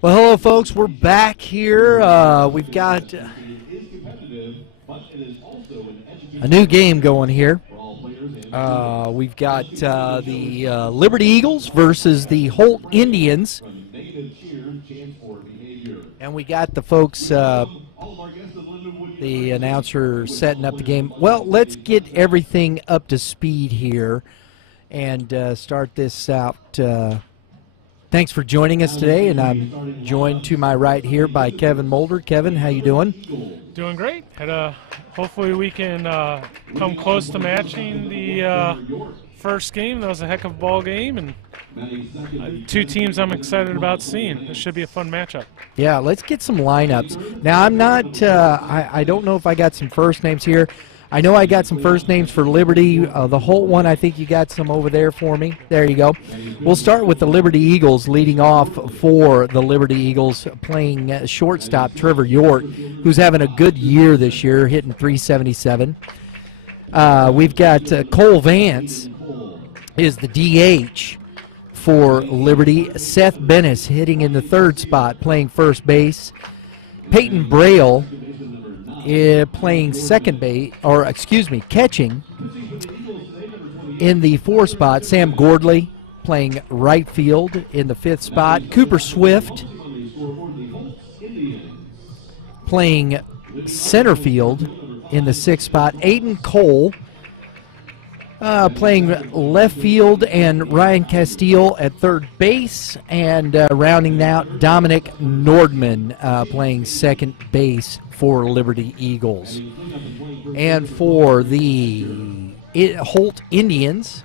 Well, hello, folks. We're back here. We've got a new game going here. We've got the Liberty Eagles versus the Holt Indians. And we got the folks, the announcer setting up the game. Well, let's get everything up to speed here and start this out. Thanks for joining us today, and I'm joined to my right here by Kevin Moulder. Kevin, how you doing? Doing great. Hopefully we can come close to matching the first game. That was a heck of a ball game, and two teams I'm excited about seeing. It should be a fun matchup. Yeah, let's get some lineups. Now, I'm not I don't know if I got some first names here. I know I got some first names for Liberty. The Holt one, I think you got some over there for me. There you go. We'll start with the Liberty Eagles. Leading off for the Liberty Eagles, playing shortstop Trevor York, who's having a good year this year, hitting .377. We've got Cole Vance is the DH for Liberty. Seth Bennis hitting in the third spot, playing first base. Peyton Braille playing second base, catching in the fourth spot. Sam Gordley playing right field in the fifth spot. Cooper Swift playing center field in the sixth spot. Aiden Cole playing left field, and Ryan Castile at third base, and rounding out Dominic Nordman playing second base for Liberty Eagles. And for the Holt Indians,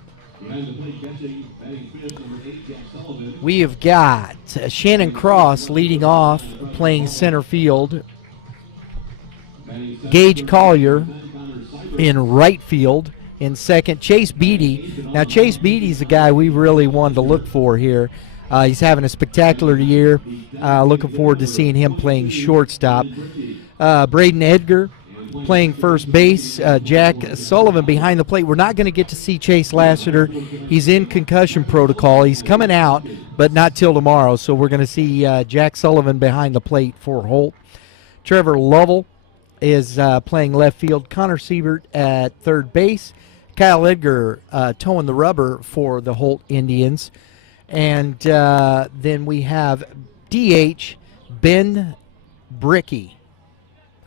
we have got Shannon Cross leading off, playing center field. Gage Collier in right field. In second, Chase Beatty. Now, Chase Beatty's the guy we really wanted to look for here. He's having a spectacular year. Looking forward to seeing him playing shortstop. Braden Edgar playing first base. Jack Sullivan behind the plate. We're not going to get to see Chase Lasseter. He's in concussion protocol. He's coming out, but not till tomorrow. So we're going to see Jack Sullivan behind the plate for Holt. Trevor Lovell is playing left field. Connor Siebert at third base. Kyle Edgar towing the rubber for the Holt Indians. And then we have DH Ben Bricky,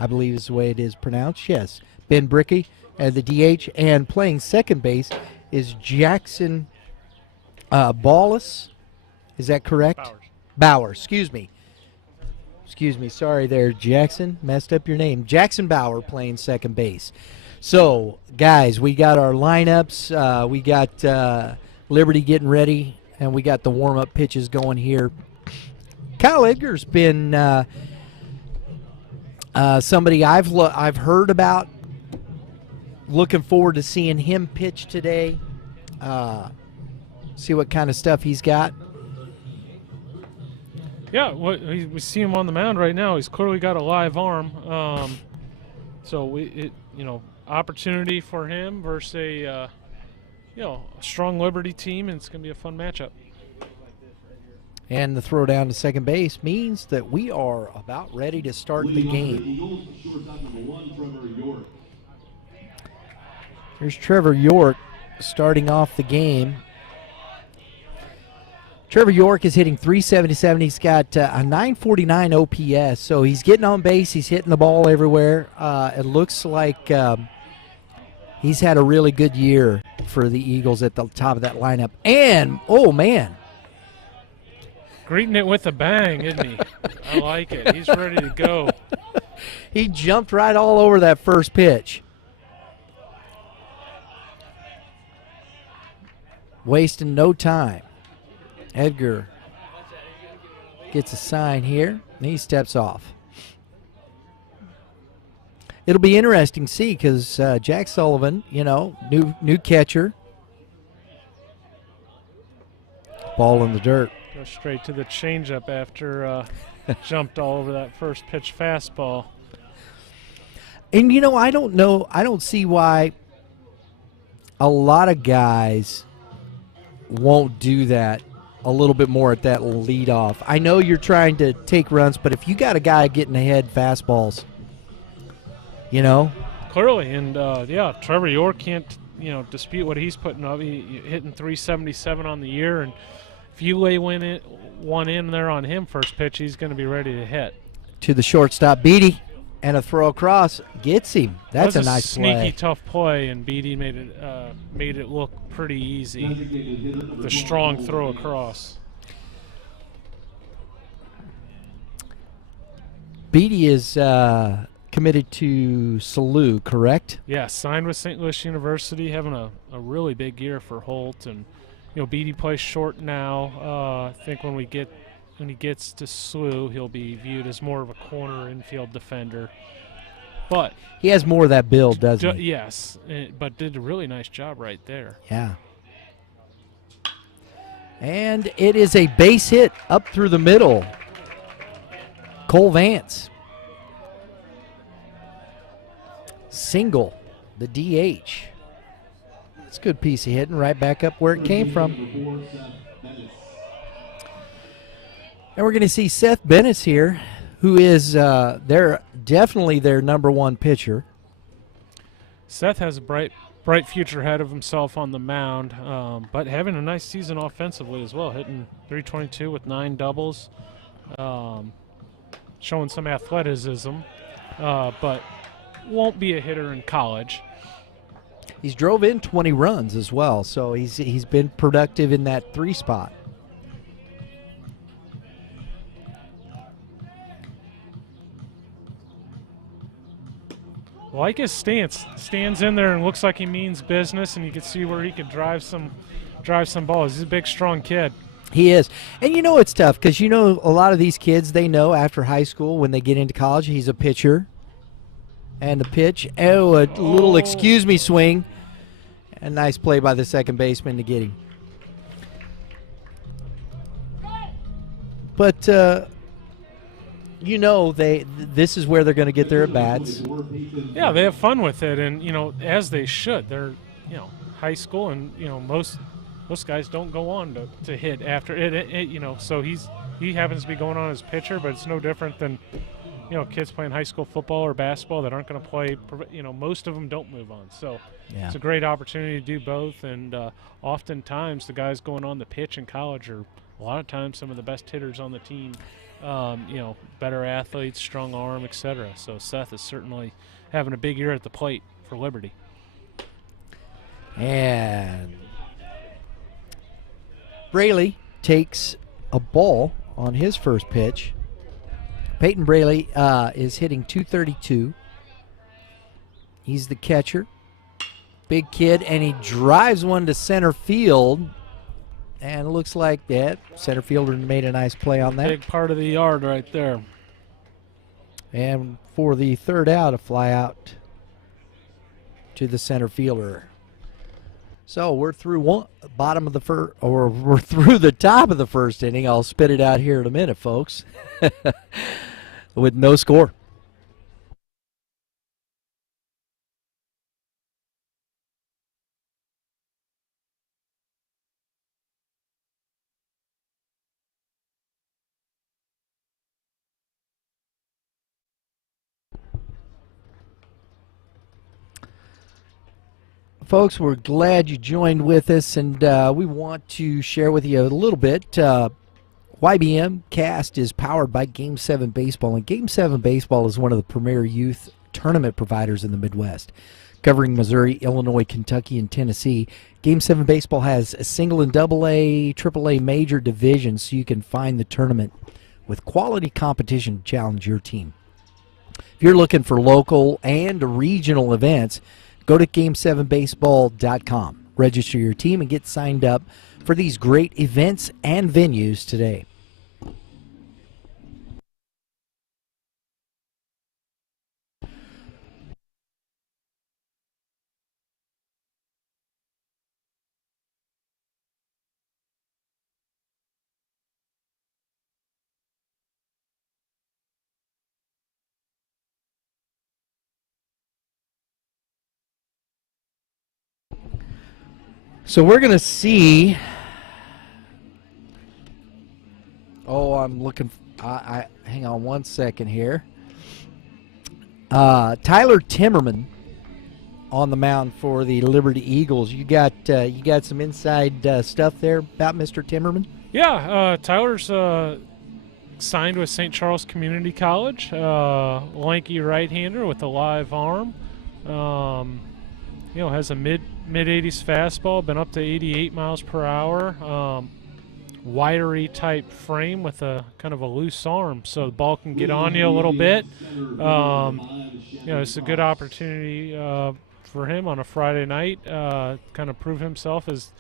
I believe is the way it is pronounced. Yes, Ben Bricky at the DH. And playing second base is Jackson Ballas. Is that correct? Bauer, excuse me. Sorry there, Jackson. Messed up your name. Jackson Bauer playing second base. So, guys, we got our lineups. We got Liberty getting ready, and we got the warm-up pitches going here. Kyle Edgar's been somebody I've heard about. Looking forward to seeing him pitch today. See what kind of stuff he's got. Yeah, we see him on the mound right now. He's clearly got a live arm. So opportunity for him versus a strong Liberty team, and it's going to be a fun matchup. And the throw down to second base means that we are about ready to start the game. Here's Trevor York starting off the game. Trevor York is hitting .377. He's got a .949 OPS, so he's getting on base. He's hitting the ball everywhere. It looks like he's had a really good year for the Eagles at the top of that lineup. And, oh, man. Greeting it with a bang, isn't he? I like it. He's ready to go. He jumped right all over that first pitch. Wasting no time. Edgar gets a sign here, and he steps off. It'll be interesting to see because Jack Sullivan, new catcher. Ball in the dirt. Go straight to the changeup after jumped all over that first pitch fastball. And, I don't see why a lot of guys won't do that a little bit more at that lead off. I know you're trying to take runs, but if you got a guy getting ahead fastballs, you know. Clearly, and Trevor York can't dispute what he's putting up. He hitting 377 on the year, and if you lay one in there on him first pitch, he's going to be ready to hit. To the shortstop, Beatty, and a throw across gets him. That's a nice sneaky, tough play, and Beatty made it look pretty easy. The strong throw across. Beatty is committed to SALU, correct? Yeah, signed with St. Louis University, having a really big year for Holt, and Beatty plays short now. I think when he gets to SLU, he'll be viewed as more of a corner infield defender. But he has more of that build, doesn't he? Yes, but did a really nice job right there. Yeah. And it is a base hit up through the middle. Cole Vance. Single, the DH. It's a good piece of hitting right back up where it came from. And we're going to see Seth Bennis here, who is definitely their number one pitcher. Seth has a bright future ahead of himself on the mound, but having a nice season offensively as well, hitting .322 with 9 doubles, showing some athleticism, but won't be a hitter in college. He's drove in 20 runs as well, so he's been productive in that 3 spot. Like his stance, stands in there and looks like he means business, and you can see where he could drive some balls. He's a big, strong kid. He is. And it's tough because a lot of these kids, they know after high school when they get into college, he's a pitcher. And the pitch, a little excuse me swing. A nice play by the second baseman to get him. But this is where they're going to get their at-bats. Yeah, they have fun with it, and as they should. They're high school, and most guys don't go on to hit after it. So he happens to be going on as pitcher, but it's no different than kids playing high school football or basketball that aren't going to play. Most of them don't move on. So yeah. It's a great opportunity to do both, and oftentimes the guys going on the pitch in college are a lot of times some of the best hitters on the team. Better athletes, strong arm, etc. So Seth is certainly having a big year at the plate for Liberty. And Braley takes a ball on his first pitch. Peyton Braley is hitting .232. He's the catcher. Big kid, and he drives one to center field. And it looks like that center fielder made a nice play on that. Big part of the yard right there. And for the third out, a fly out to the center fielder. So we're through we're through the top of the first inning. I'll spit it out here in a minute, folks. With no score. Folks, we're glad you joined with us, and we want to share with you a little bit. YBMcast is powered by Game 7 Baseball, and Game 7 Baseball is one of the premier youth tournament providers in the Midwest. Covering Missouri, Illinois, Kentucky, and Tennessee, Game 7 Baseball has a single and double A, triple A major divisions, so you can find the tournament with quality competition to challenge your team. If you're looking for local and regional events, go to game7baseball.com. Register your team and get signed up for these great events and venues today. So we're going to see I'm looking. Hang on one second here. Tyler Timmerman on the mound for the Liberty Eagles. You got some inside stuff there about Mr. Timmerman? Yeah, Tyler's signed with St. Charles Community College. Lanky right-hander with a live arm. Has a mid-80s fastball, been up to 88 miles per hour. Widery type frame with a kind of a loose arm, so the ball can get on you a little bit. It's a good opportunity for him on a Friday night, kind of prove himself as,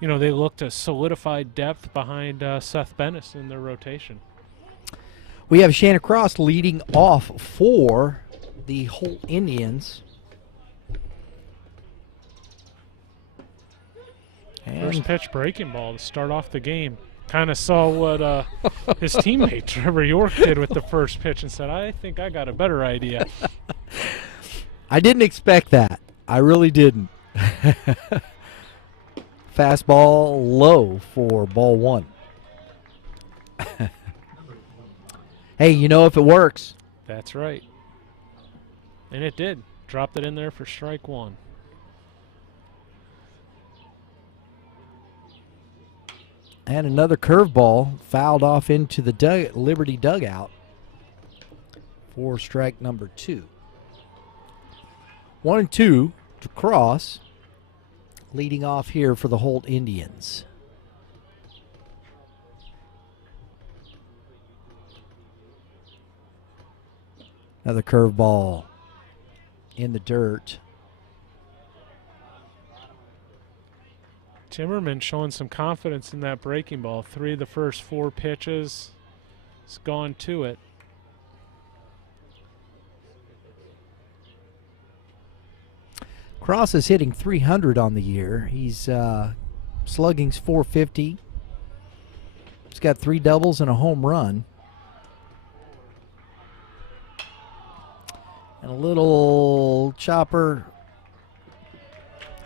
they look to solidify depth behind Seth Bennis in their rotation. We have Shannon Cross leading off for the Holt Indians. First pitch breaking ball to start off the game. Kind of saw what his teammate Trevor York did with the first pitch and said, I think I got a better idea. I didn't expect that. I really didn't. Fastball low for ball one. Hey, if it works. That's right. And it did. Dropped it in there for strike one. And another curveball fouled off into the Liberty dugout for strike number 2. 1-2 to Cross, leading off here for the Holt Indians. Another curveball in the dirt. Timmerman showing some confidence in that breaking ball. 3 of the first 4 pitches. It's gone to it. Cross is hitting .300 on the year. He's slugging's .450. He's got 3 doubles and a home run. And a little chopper.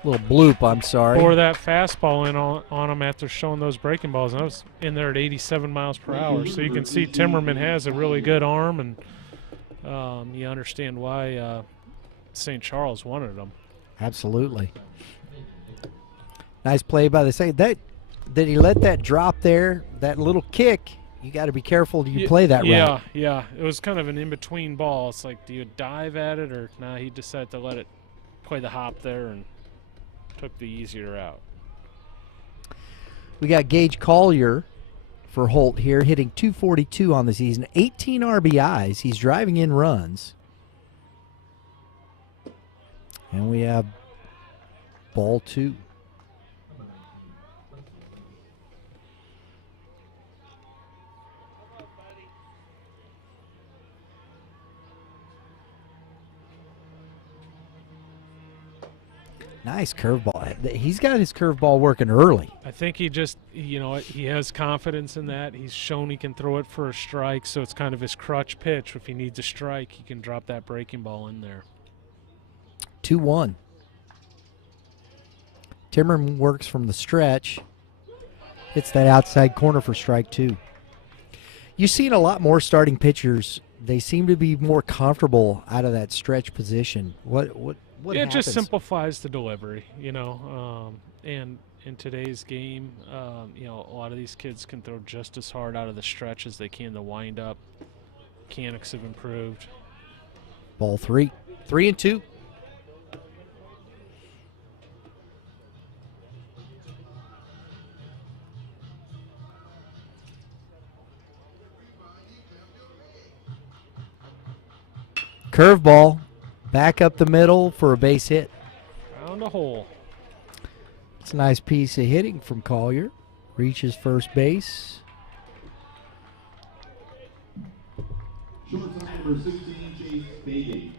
Little bloop, I'm sorry. Pour that fastball in on him after showing those breaking balls. And I was in there at 87 miles per hour. So you can see Timmerman has a really good arm, and you understand why St. Charles wanted him. Absolutely. Nice play by the side. That he let that drop there, that little kick. You got to be careful you play that right. Yeah. It was kind of an in-between ball. It's like, do you dive at it, or he decided to let it play the hop there and took the easier route. We got Gage Collier for Holt here, hitting .242 on the season, 18 RBIs. He's driving in runs. And we have ball 2. Nice curveball. He's got his curveball working early. I think he just, he has confidence in that. He's shown he can throw it for a strike, so it's kind of his crutch pitch. If he needs a strike, he can drop that breaking ball in there. 2-1. Timmerman works from the stretch. Hits that outside corner for strike 2. You've seen a lot more starting pitchers. They seem to be more comfortable out of that stretch position. What it happens? Just simplifies the delivery, and in today's game, a lot of these kids can throw just as hard out of the stretch as they can the wind up. Mechanics have improved. Ball 3. 3-2. Curveball. Back up the middle for a base hit. Found a hole. It's a nice piece of hitting from Collier. Reaches first base. Shortstop number 16, Chase Lasseter.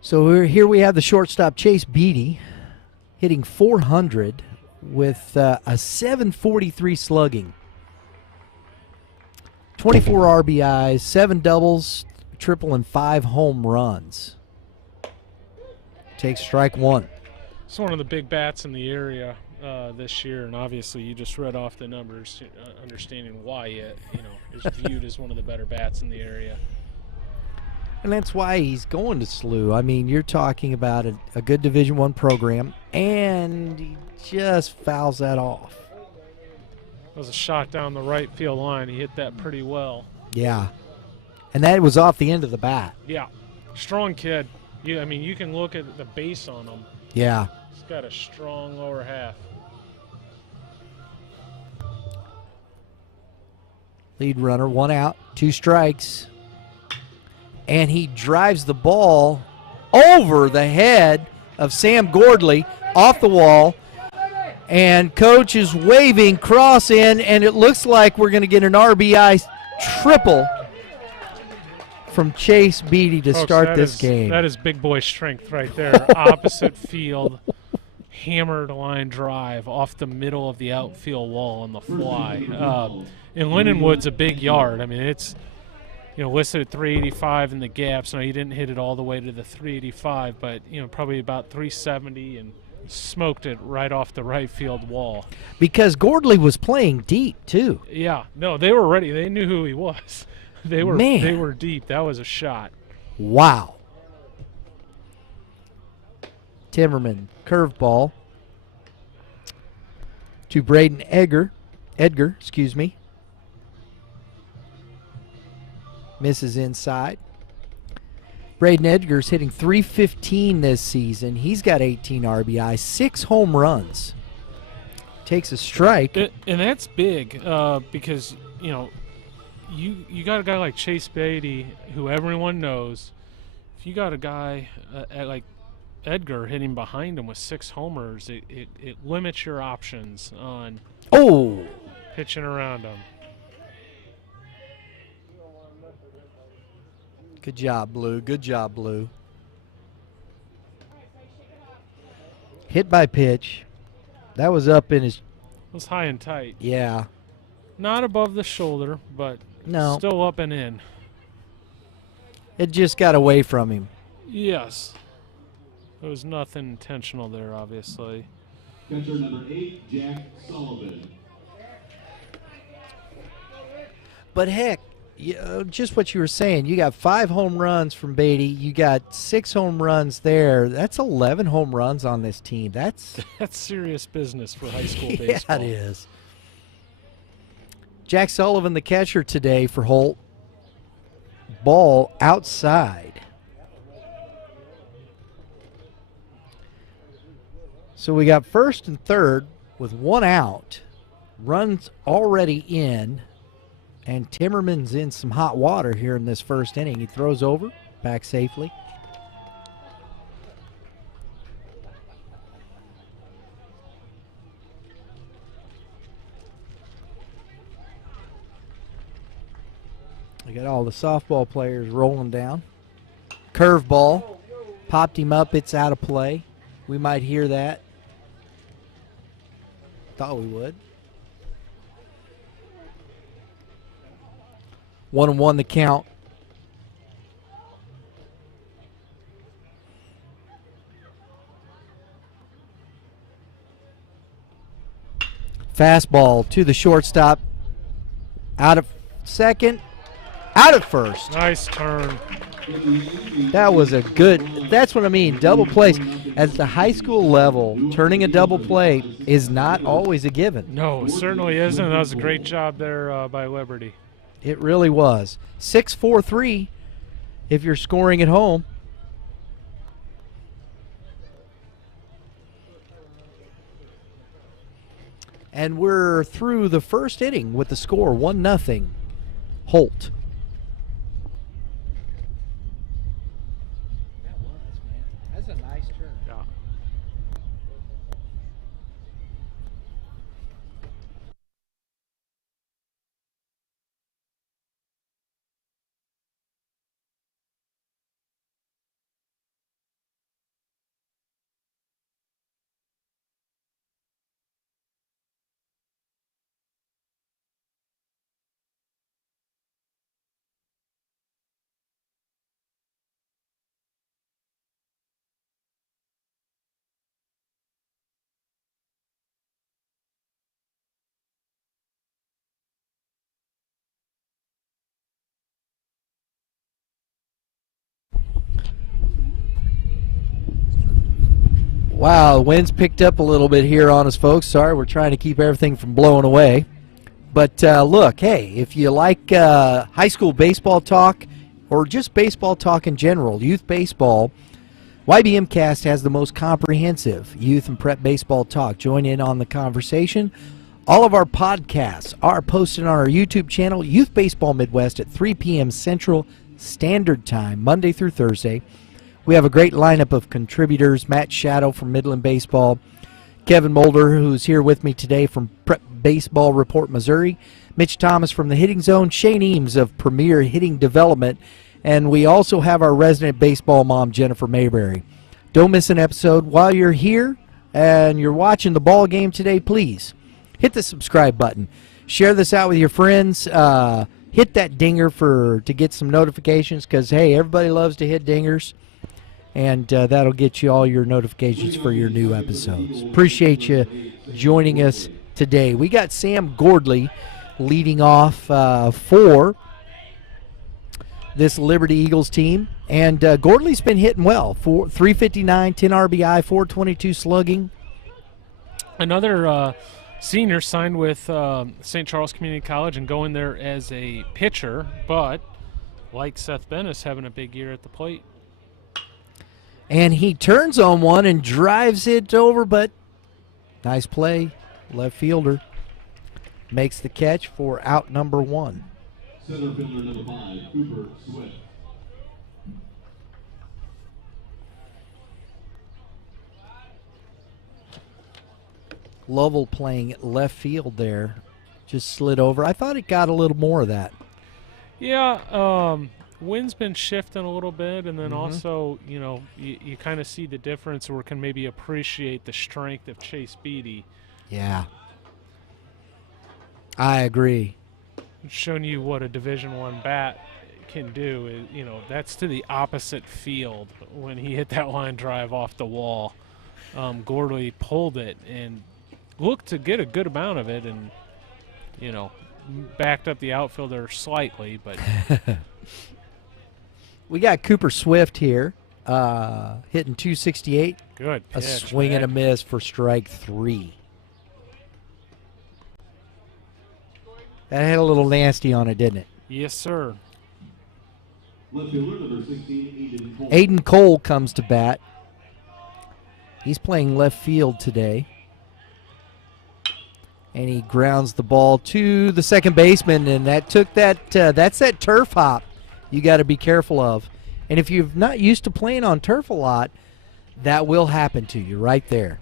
So here we have the shortstop, Chase Beatty, hitting .400 with a .743 slugging. 24 RBIs, 7 doubles, triple, and 5 home runs. Takes strike 1. He's one of the big bats in the area this year, and obviously you just read off the numbers, understanding why it is viewed as one of the better bats in the area. And that's why he's going to SLU. I mean, you're talking about a good Division I program, and he just fouls that off. That was a shot down the right field line. He hit that pretty well. Yeah. And that was off the end of the bat. Yeah. Strong kid. You can look at the base on him. Yeah. He's got a strong lower half. Lead runner, 1 out, 2 strikes. And he drives the ball over the head of Sam Gordley off the wall. And coach is waving, cross in, and it looks like we're going to get an RBI triple from Chase Beatty to start this game. That is big boy strength right there. Opposite field, hammered line drive off the middle of the outfield wall on the fly. And Lindenwood's a big yard. I mean, it's listed at 385 in the gaps. Now, he didn't hit it all the way to the 385, but probably about 370, and smoked it right off the right field wall. Because Gordley was playing deep too. Yeah, no, they were ready. They knew who he was. They were deep. That was a shot. Wow. Timmerman, curveball to Braden Edgar, misses inside. Braden Edgar's hitting .315 this season. He's got 18 RBI, 6 home runs. Takes a strike. And that's big because, you got a guy like Chase Beatty, who everyone knows. If you got a guy like Edgar hitting behind him with 6 homers, it limits your options on pitching around him. Good job, Blue. Good job, Blue. Hit by pitch. That was up in his... It was high and tight. Yeah. Not above the shoulder, but no, still up and in. It just got away from him. Yes. There was nothing intentional there, obviously. Catcher number 8, Jack Sullivan. But heck, just what you were saying, you got 5 home runs from Beatty. You got 6 home runs there. That's 11 home runs on this team. That's serious business for high school yeah, baseball. it is. Jack Sullivan, the catcher today for Holt. Ball outside. So we got first and third with 1 out. Runs already in. And Timmerman's in some hot water here in this first inning. He throws over, back safely. We got all the softball players rolling down. Curveball. Popped him up. It's out of play. We might hear that. Thought we would. 1-1 the count. Fastball to the shortstop. Out of second. Out of first. Nice turn. That was a good, that's what I mean, double plays. At the high school level, turning a double play is not always a given. No, it certainly isn't. That was a great job there by Liberty. It really was. 6-4-3 if you're scoring at home. And we're through the first inning with the score 1-0 Holt. Wow, the wind's picked up a little bit here on us, folks. Sorry, we're trying to keep everything from blowing away. But look, hey, if you like high school baseball talk or just baseball talk in general, youth baseball, YBMcast has the most comprehensive youth and prep baseball talk. Join in on the conversation. All of our podcasts are posted on our YouTube channel, Youth Baseball Midwest, at 3 p.m. Central Standard Time, Monday through Thursday. We have a great lineup of contributors: Matt Shadow from Midland Baseball, Kevin Moulder, who's here with me today from Prep Baseball Report, Missouri, Mitch Thomas from the Hitting Zone, Shane Eames of Premier Hitting Development, and we also have our resident baseball mom, Jennifer Mayberry. Don't miss an episode. While you're here and you're watching the ball game today, please hit the subscribe button. Share this out with your friends. Hit that dinger to get some notifications, because, hey, everybody loves to hit dingers. And that'll get you all your notifications for your new episodes. Appreciate you joining us today. We got Sam Gordley leading off for this Liberty Eagles team. And Gordley's been hitting well. 359, 10 RBI, 422 slugging. Another senior signed with St. Charles Community College and going there as a pitcher, but like Seth Bennis, having a big year at the plate. And he turns on one and drives it over, but nice play. Left fielder makes the catch for out number one. Center fielder number 5, Cooper Swift. Lovell playing left field there. Just slid over. I thought it got a little more of that. Yeah, wind's been shifting a little bit, and then also, you know, you kind of see the difference, or can maybe appreciate the strength of Chase Beatty. Yeah. I agree. Showing you what a Division I bat can do. You know, that's to the opposite field. When he hit that line drive off the wall, Gordley pulled it and looked to get a good amount of it, and, you know, backed up the outfielder slightly, but we got Cooper Swift here, hitting 268. good pitch, a swing and a miss for strike 3. That had a little nasty on it, didn't it? Yes, sir. Left fielder number 16, Aiden Cole. Aiden Cole comes to bat. He's playing left field today. And he grounds the ball to the second baseman, and that took that. That's that turf hop you got to be careful of. And if you're not used to playing on turf a lot, that will happen to you right there.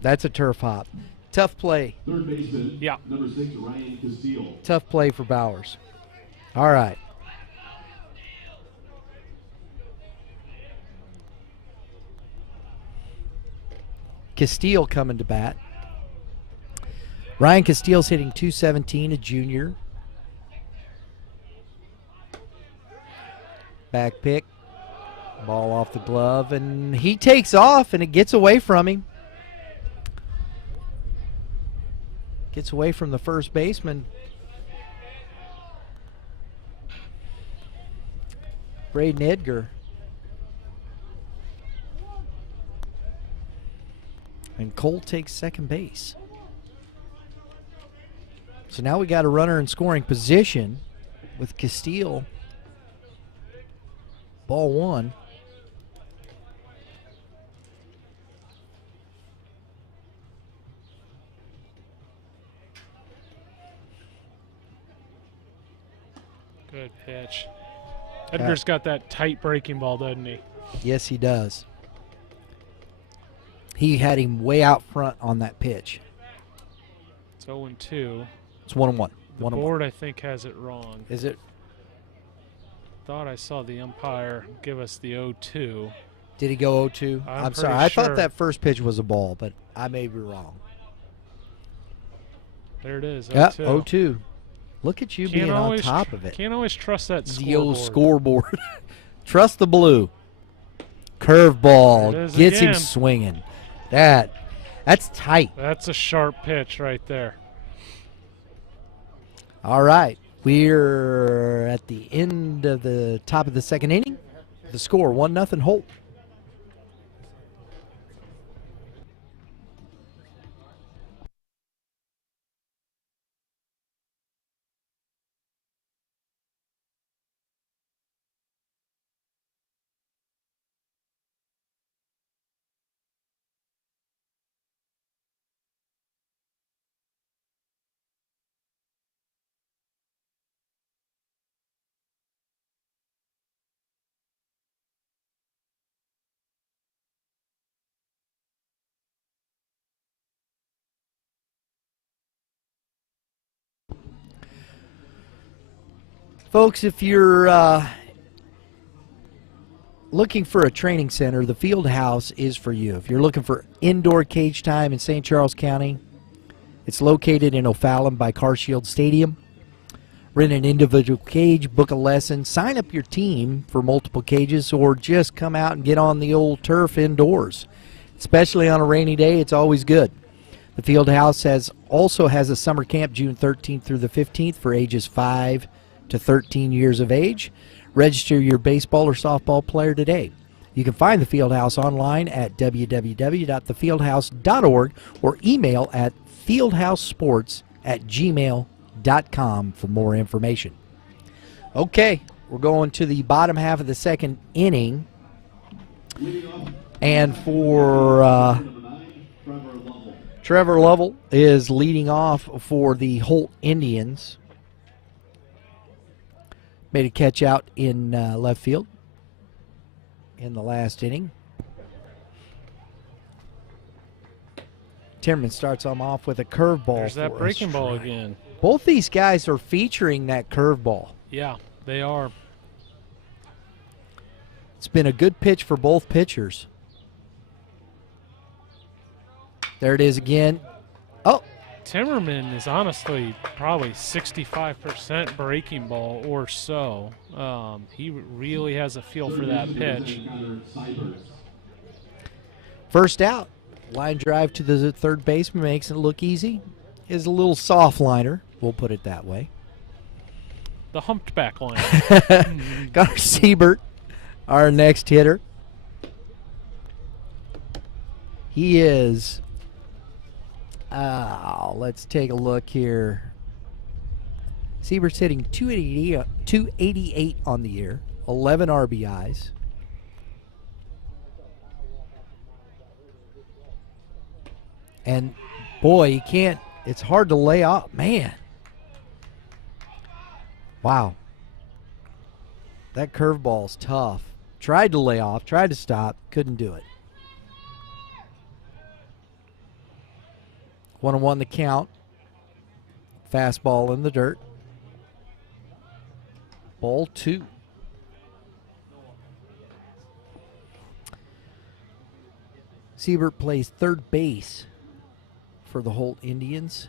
That's a turf hop. Tough play. Third baseman, Yeah. number 6, Ryan Castile. Tough play for Bowers. All right. Castile coming to bat. Ryan Castile's hitting 217, a junior. Back pick. Ball off the glove, and he takes off, and it gets away from him. Gets away from the first baseman. Braden Edgar. And Cole takes second base. So now we got a runner in scoring position with Castile. Ball one. Good pitch. Edgar's got that tight breaking ball, doesn't he? Yes, he does. He had him way out front on that pitch. It's 0-2. It's 1-1. The board, I think, has it wrong. Is it? Thought I saw the umpire give us the 0-2. Did he go 0-2? I'm sorry. pretty I sure. thought that first pitch was a ball, but I may be wrong. There it is. 0-2. Yeah, 0-2. Look at you being on top of it. Can't always trust that The old scoreboard. scoreboard. Trust the blue. Curveball There it is gets him again. swinging. That's tight. That's a sharp pitch right there. All right. We're at the end of the top of the second inning. The score, 1-0 Holt. Folks, if you're looking for a training center, the Field House is for you. If you're looking for indoor cage time in St. Charles County, it's located in O'Fallon by Carshield Stadium. Rent an individual cage, book a lesson, sign up your team for multiple cages, or just come out and get on the old turf indoors. Especially on a rainy day, it's always good. The Field House also has a summer camp June 13th through the 15th for ages 5 to 13 years of age. Register your baseball or softball player today. You can find the Field House online at www.thefieldhouse.org or email at fieldhousesports@gmail.com for more information. Okay, we're going to the bottom half of the second inning. And for Trevor Lovell is leading off for the Holt Indians. Made a catch out in left field in the last inning. Timmerman starts him off with a curveball. There's that breaking ball again. Both these guys are featuring that curveball. Yeah, they are. It's been a good pitch for both pitchers. There it is again. Oh! Timmerman is honestly probably 65% breaking ball or so. He really has a feel for that pitch. First out. Line drive to the third baseman makes it look easy. Is a little soft liner. We'll put it that way. The humped back line. Connor Siebert, our next hitter. He is, let's take a look here. Siebert's hitting 288 on the year, 11 RBIs. And boy, you can't, it's hard to lay off. Man. Wow. That curveball's tough. Tried to lay off, tried to stop, couldn't do it. 1-1 the count. Fastball in the dirt. Ball 2. Siebert plays third base for the Holt Indians.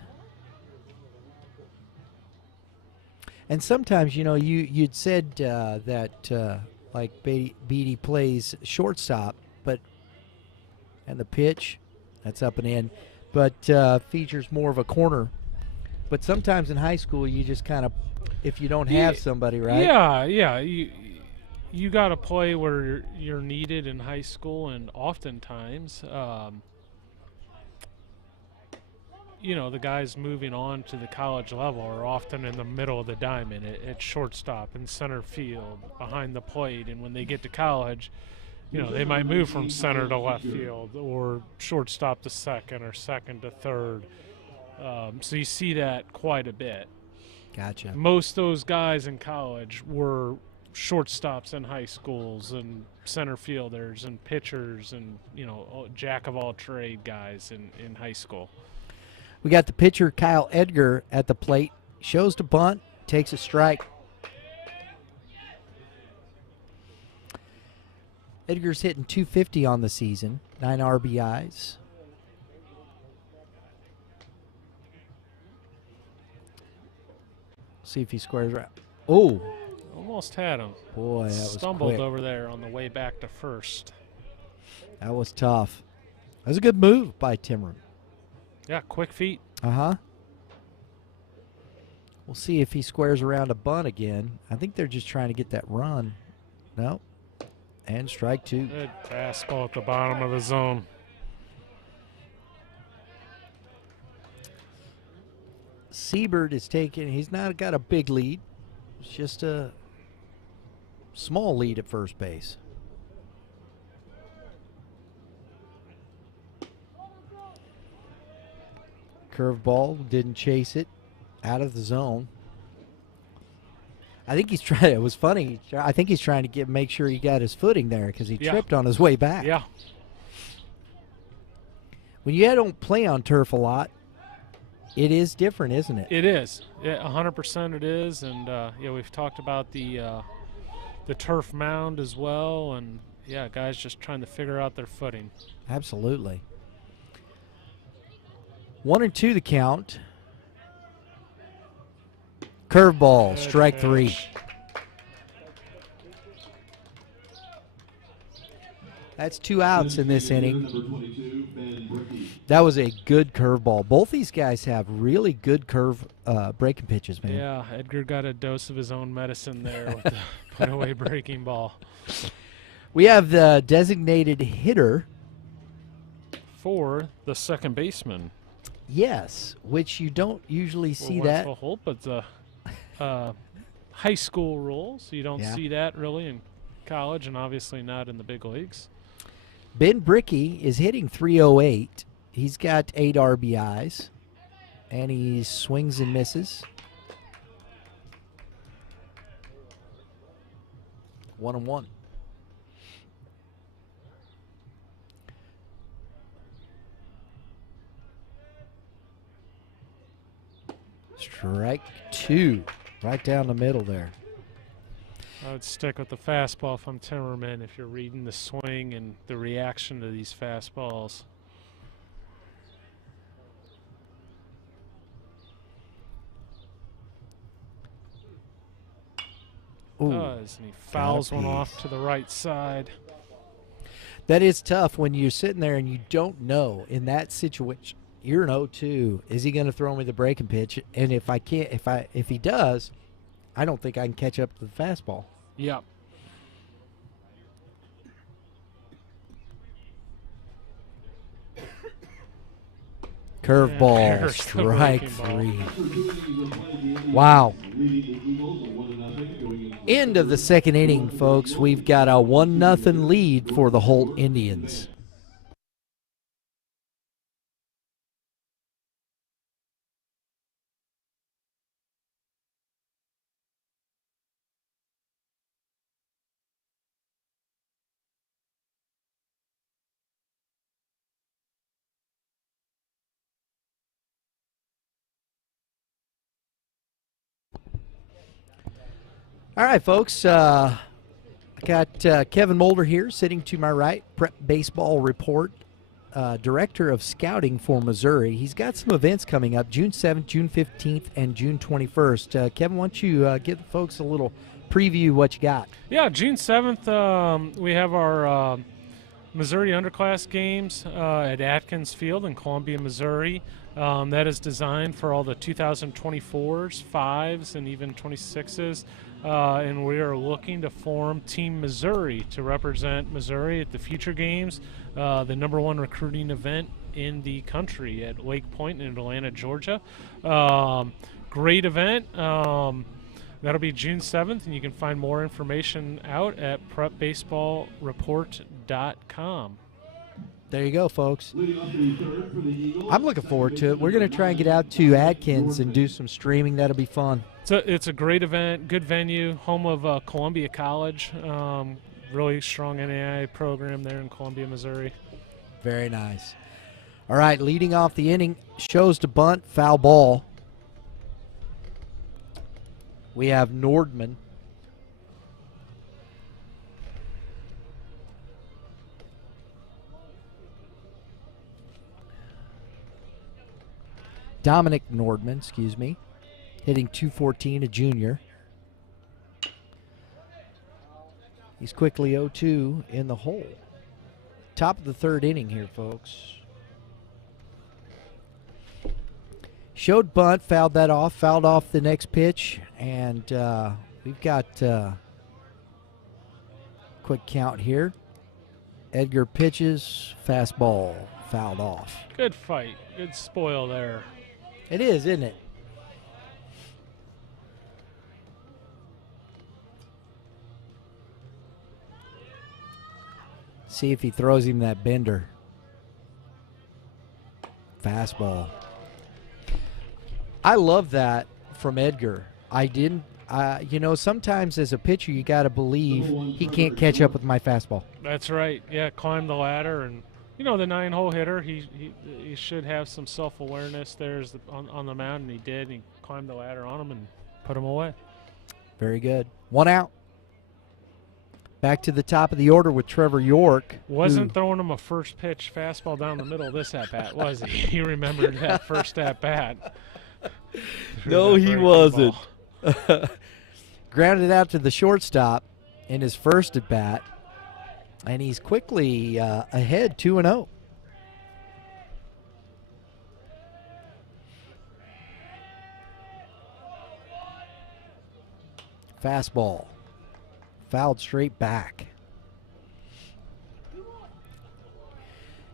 And sometimes, you know, you'd said that like Beatty plays shortstop, and the pitch, that's up and in, but features more of a corner. But sometimes in high school, you just kind of, if you don't have somebody, right? Yeah. You got to play where you're needed in high school, and oftentimes, you know, the guys moving on to the college level are often in the middle of the diamond at shortstop and center field behind the plate. And when they get to college, you know, they might move from center to left field or shortstop to second or second to third. So you see that quite a bit. Gotcha. Most of those guys in college were shortstops in high schools and center fielders and pitchers and, you know, jack of all trade guys in high school. We got the pitcher, Kyle Edgar, at the plate. Shows to bunt, takes a strike. Edgar's hitting .250 on the season, 9 RBIs. See if he squares around. Oh! Almost had him. Boy, that was stumbled quick. Over there on the way back to first. That was tough. That was a good move by Timmerman. Yeah, quick feet. Uh-huh. We'll see if he squares around a bunt again. I think they're just trying to get that run. No. And strike 2. Good fastball at the bottom of the zone. Siebert is taking, he's not got a big lead. It's just a small lead at first base. Curveball, didn't chase it, out of the zone. I think he's trying, it was funny, I think he's trying to make sure he got his footing there because he tripped on his way back. Yeah. When you don't play on turf a lot, It is different, isn't it? It is. 100% it is. And, yeah, we've talked about the turf mound as well. And, yeah, guys just trying to figure out their footing. Absolutely. 1-2 the count. Curveball, strike 3. That's 2 outs in this inning. That was a good curveball. Both these guys have really good breaking pitches, man. Yeah, Edgar got a dose of his own medicine there with the put-away breaking ball. We have the designated hitter. For the second baseman. Yes, which you don't usually see that. Wentzville Holt, but the high school rule, so you don't see that really in college and obviously not in the big leagues. Ben Brickey is hitting .308. He's got 8 RBIs, and he swings and misses. 1-1. Strike 2, right down the middle there. I would stick with the fastball if I'm Timmerman if you're reading the swing and the reaction to these fastballs. Does, and he fouls one off to the right side. That is tough when you're sitting there and you don't know in that situation. You're an 0-2. Is he going to throw me the breaking pitch? And if he does, I don't think I can catch up to the fastball. Yep. Curveball, strike 3. Wow. End of the second inning, folks. We've got a 1-0 lead for the Holt Indians. All right, folks. I got Kevin Moulder here sitting to my right, Prep Baseball Report, Director of Scouting for Missouri. He's got some events coming up, June 7th, June 15th, and June 21st. Kevin, why don't you give the folks a little preview of what you got? Yeah, June 7th, we have our Missouri Underclass games at Atkins Field in Columbia, Missouri. That is designed for all the 2024s, 5s, and even 26s. And we are looking to form Team Missouri to represent Missouri at the future games, the #1 recruiting event in the country at Lake Point in Atlanta, Georgia. Great event. That'll be June 7th, and you can find more information out at prepbaseballreport.com. There you go, folks. I'm looking forward to it. We're going to try and get out to Atkins and do some streaming. That'll be fun. It's a great event, good venue, home of Columbia College. Really strong NAIA program there in Columbia, Missouri. Very nice. All right, leading off the inning, shows to bunt, foul ball. We have Nordman. Dominic Nordman, excuse me, hitting .214, a junior. He's quickly 0-2 in the hole. Top of the third inning here, folks. Showed bunt, fouled that off, fouled off the next pitch, and we've got quick count here. Edgar pitches, fastball, fouled off. Good fight, good spoil there. It is, isn't it? See if he throws him that bender. Fastball. I love that from Edgar. Sometimes as a pitcher, you got to believe he can't catch up with my fastball. That's right. Yeah, climb the ladder and you know, the 9-hole hitter. He should have some self-awareness there on the mound, and he did. He climbed the ladder on him and put him away. Very good. 1 out. Back to the top of the order with Trevor York. Wasn't throwing him a first pitch fastball down the middle of this at-bat, was he? He remembered that first at-bat. No, he wasn't. Grounded out to the shortstop in his first at-bat, and he's quickly ahead 2-0. Fastball. Fouled straight back.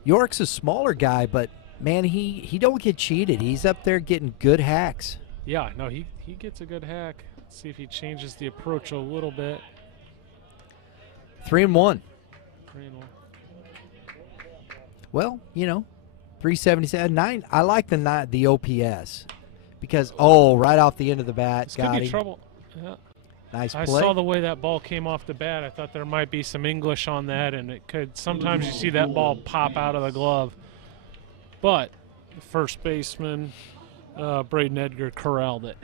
York's a smaller guy, but, man, he don't get cheated. He's up there getting good hacks. Yeah, no, he gets a good hack. Let's see if he changes the approach a little bit. 3-1. 3-1. Well, you know, 377, 9. I like the OPS because, right off the end of the bat, This got could be him. trouble. Yeah. Nice play. I saw the way that ball came off the bat. I thought there might be some English on that, and it could. Sometimes you see that ball pop out of the glove. But the first baseman, Braden Edgar, corralled it.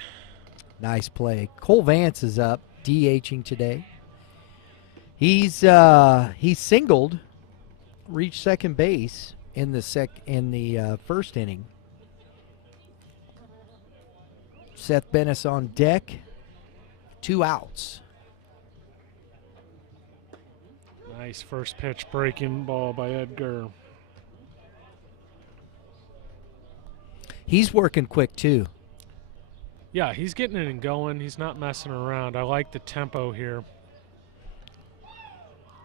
Nice play. Cole Vance is up, DHing today. He's singled, reached second base in the first inning. Seth Bennis on deck. 2 outs. Nice first pitch breaking ball by Edgar. He's working quick too. Yeah, he's getting it and going. He's not messing around. I like the tempo here.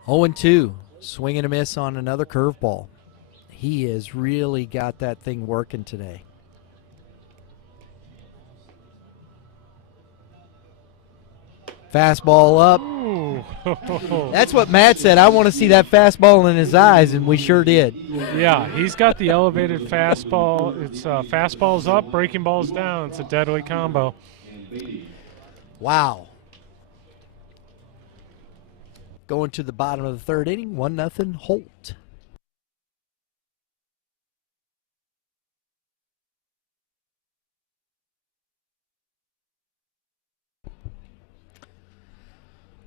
0-2. Swing and a miss on another curveball. He has really got that thing working today. Fastball up. Ooh. That's what Matt said. I want to see that fastball in his eyes, and we sure did. Yeah, he's got the elevated fastball. It's fastballs up, breaking balls down. It's a deadly combo. Wow. Going to the bottom of the third inning, 1-0 Holt.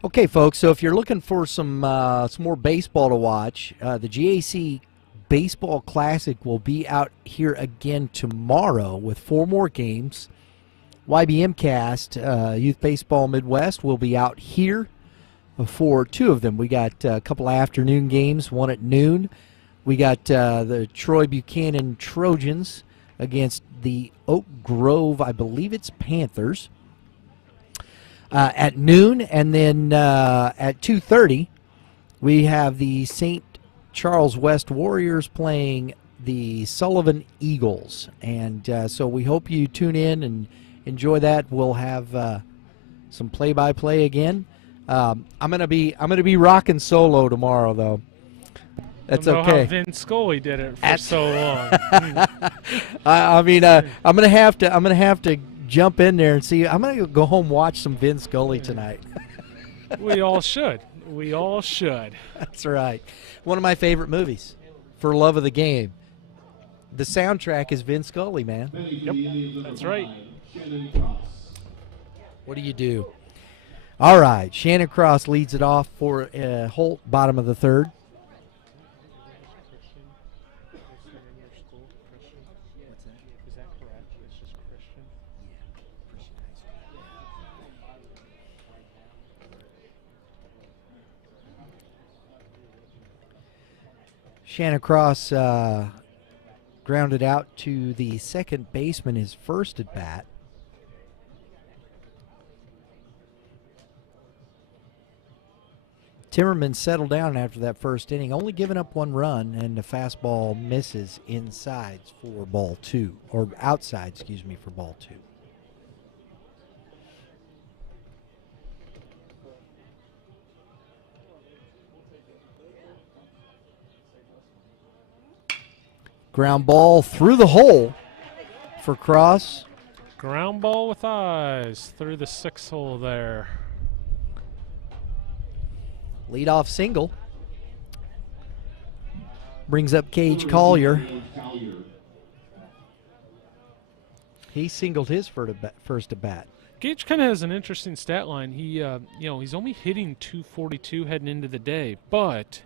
Okay, folks, so if you're looking for some more baseball to watch, the GAC Baseball Classic will be out here again tomorrow with 4 more games. YBMcast, Youth Baseball Midwest, will be out here for 2 of them. We got a couple afternoon games, one at noon. We got the Troy Buchanan Trojans against the Oak Grove, I believe it's Panthers. At noon, and then at 2:30, we have the St. Charles West Warriors playing the Sullivan Eagles, and so we hope you tune in and enjoy that. We'll have some play-by-play again. I'm gonna be rocking solo tomorrow, though. That's I don't know okay. how Vin Scully did it for so long. I mean, I'm gonna have to jump in there and see. I'm going to go home and watch some Vin Scully tonight. We all should. We all should. That's right. One of my favorite movies, For Love of the Game. The soundtrack is Vin Scully, man. Yep, that's right. What do you do? All right, Shannon Cross leads it off for Holt, bottom of the third. Shannon Cross grounded out to the second baseman his first at bat. Timmerman settled down after that first inning, only giving up 1 run, and the fastball misses inside for ball 2, or outside, excuse me, for ball 2. Ground ball through the hole for Cross. Ground ball with eyes through the 6th hole there. Leadoff single. Brings up Cage Collier. He singled his first at bat. Gage kind of has an interesting stat line. He, he's only hitting 242 heading into the day, but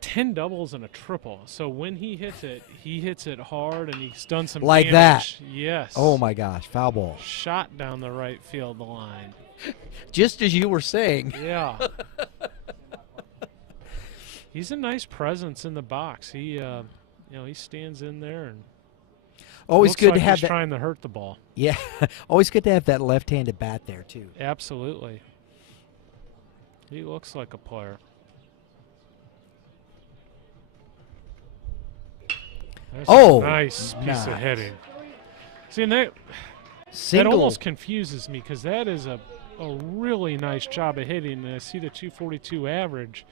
10 doubles and a triple. So when he hits it hard, and he's done some like damage. that. Yes. Oh my gosh, foul ball. Shot down the right field line. Just as you were saying. Yeah. He's a nice presence in the box. He, he stands in there and always good like to have he's that. Trying to hurt the ball. Yeah, always good to have that left-handed bat there too. Absolutely. He looks like a player. That's a nice piece of hitting. See, and that almost confuses me, because that is a really nice job of hitting. And I see the 242 average.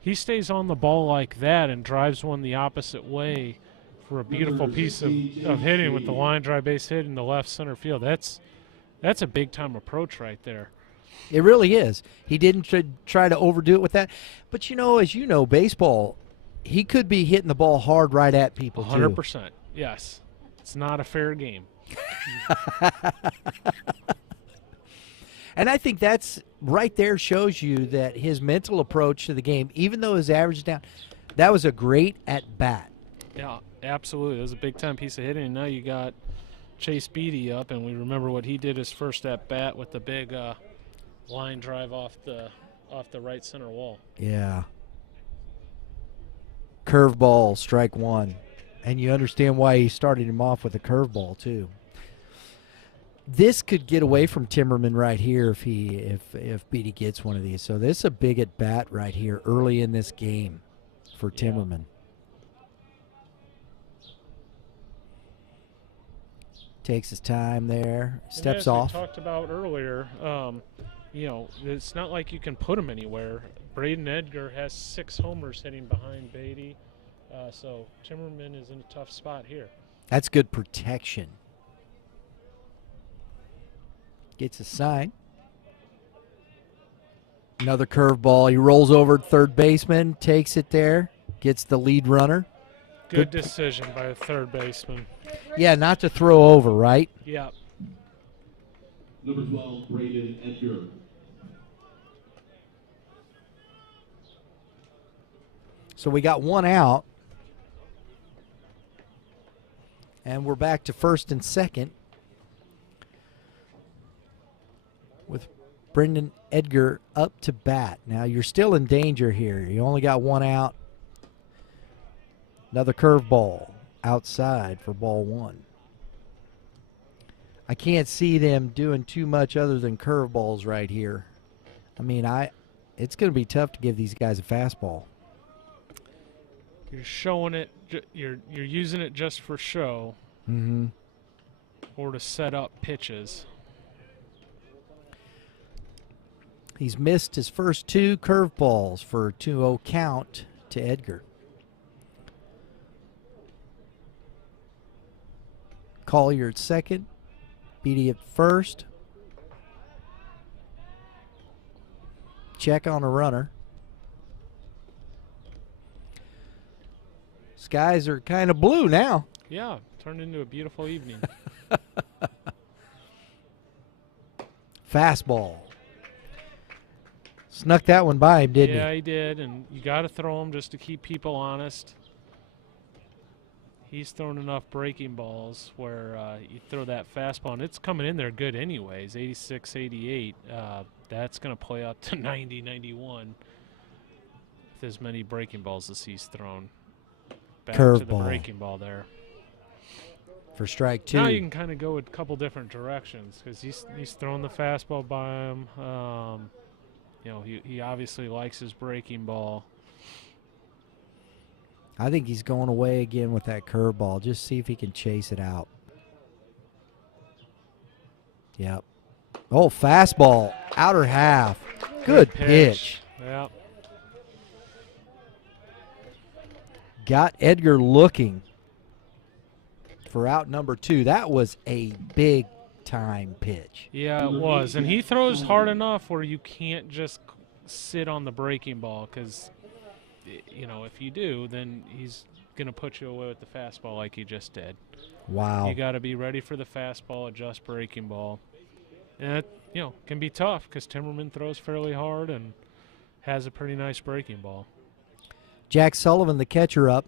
He stays on the ball like that and drives one the opposite way for a beautiful piece of hitting with the line drive base hit in the left center field. That's a big-time approach right there. It really is. He didn't try to overdo it with that. But, as you know, baseball, he could be hitting the ball hard right at people, 100%. too. Yes. It's not a fair game. And I think that's right there shows you that his mental approach to the game, even though his average is down, that was a great at-bat. Yeah, absolutely. It was a big-time piece of hitting. And now you got Chase Beatty up, and we remember what he did his first at-bat with the big line drive off the right center wall. Yeah. Curveball, strike one. And you understand why he started him off with a curveball, too. This could get away from Timmerman right here if Beatty gets one of these. So this is a big at bat right here early in this game for Timmerman. Takes his time there, steps off. As we talked about earlier, it's not like you can put him anywhere. Braden Edgar has 6 homers hitting behind Beatty, so Timmerman is in a tough spot here. That's good protection. Gets a sign. Another curveball. He rolls over at third baseman, takes it there, gets the lead runner. Good decision by the third baseman. Yeah, not to throw over, right? Yeah. Number 12, Braden Edgar. So we got one out. And we're back to first and second with Brendan Edgar up to bat. Now you're still in danger here. You only got one out. Another curveball outside for ball one. I can't see them doing too much other than curveballs right here. I mean, it's going to be tough to give these guys a fastball. You're showing it. You're using it just for show, or to set up pitches. He's missed his first 2 curveballs for a 2-0 count to Edgar. Collier at second, Beatty at first. Check on a runner. Skies are kind of blue now. Yeah, turned into a beautiful evening. Fastball. Snuck that one by him, didn't he? Yeah, he did, and you got to throw him just to keep people honest. He's thrown enough breaking balls where you throw that fastball, and it's coming in there good anyways, 86, 88. That's going to play out to 90, 91 with as many breaking balls as he's thrown. Back to the breaking ball there. For strike 2. Now you can kind of go a couple different directions because he's throwing the fastball by him. He obviously likes his breaking ball. I think he's going away again with that curveball. Just see if he can chase it out. Yep. Oh, fastball. Outer half. Good pitch. Yep. Got Edgar looking for out number 2. That was a big-time pitch. Yeah, it was. And he throws hard enough where you can't just sit on the breaking ball because you know, if you do, then he's going to put you away with the fastball like he just did. Wow. You got to be ready for the fastball, adjust breaking ball. And it, you know, can be tough because Timmerman throws fairly hard and has a pretty nice breaking ball. Jack Sullivan, the catcher, up.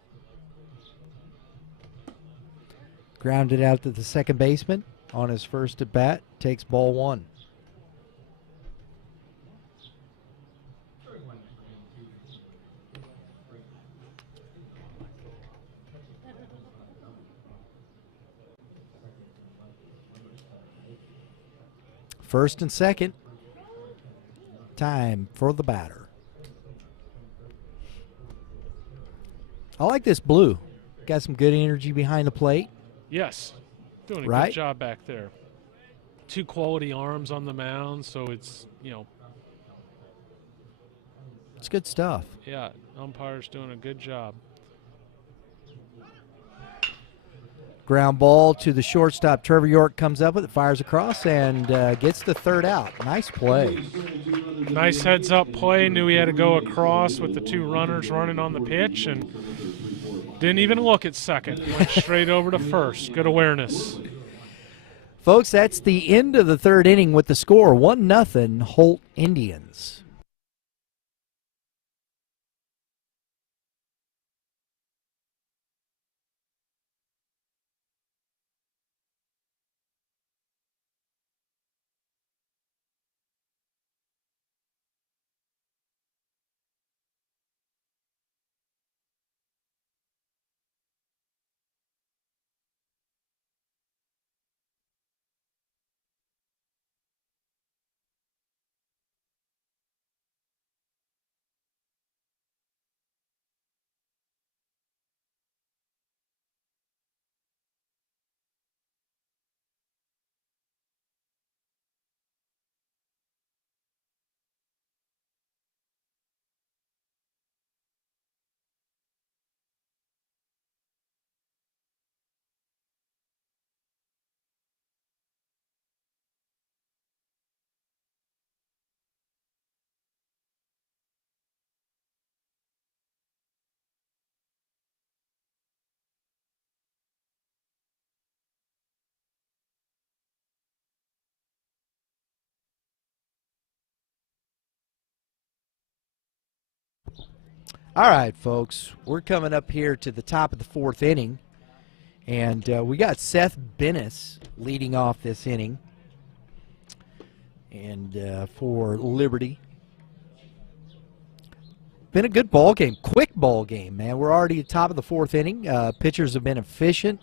Grounded out to the second baseman on his first at bat. Takes ball one. First and second. Time for the batter. I like this blue. Got some good energy behind the plate. Yes, doing a Right? good job back there. 2 quality arms on the mound, so it's, you know, It's good stuff. yeah, umpire's doing a good job. Ground ball to the shortstop. Trevor York comes up with it, fires across, and gets the third out. Nice play. Nice heads-up play. Knew he had to go across with the 2 runners running on the pitch, and didn't even look at second. Went straight over to first. Good awareness. Folks, that's the end of the third inning with the score 1-0 Holt Indians. All right, folks, we're coming up here to the top of the fourth inning, and we got Seth Bennis leading off this inning, and for Liberty. Been a good ball game, quick ball game, man. We're already at the top of the fourth inning. Pitchers have been efficient.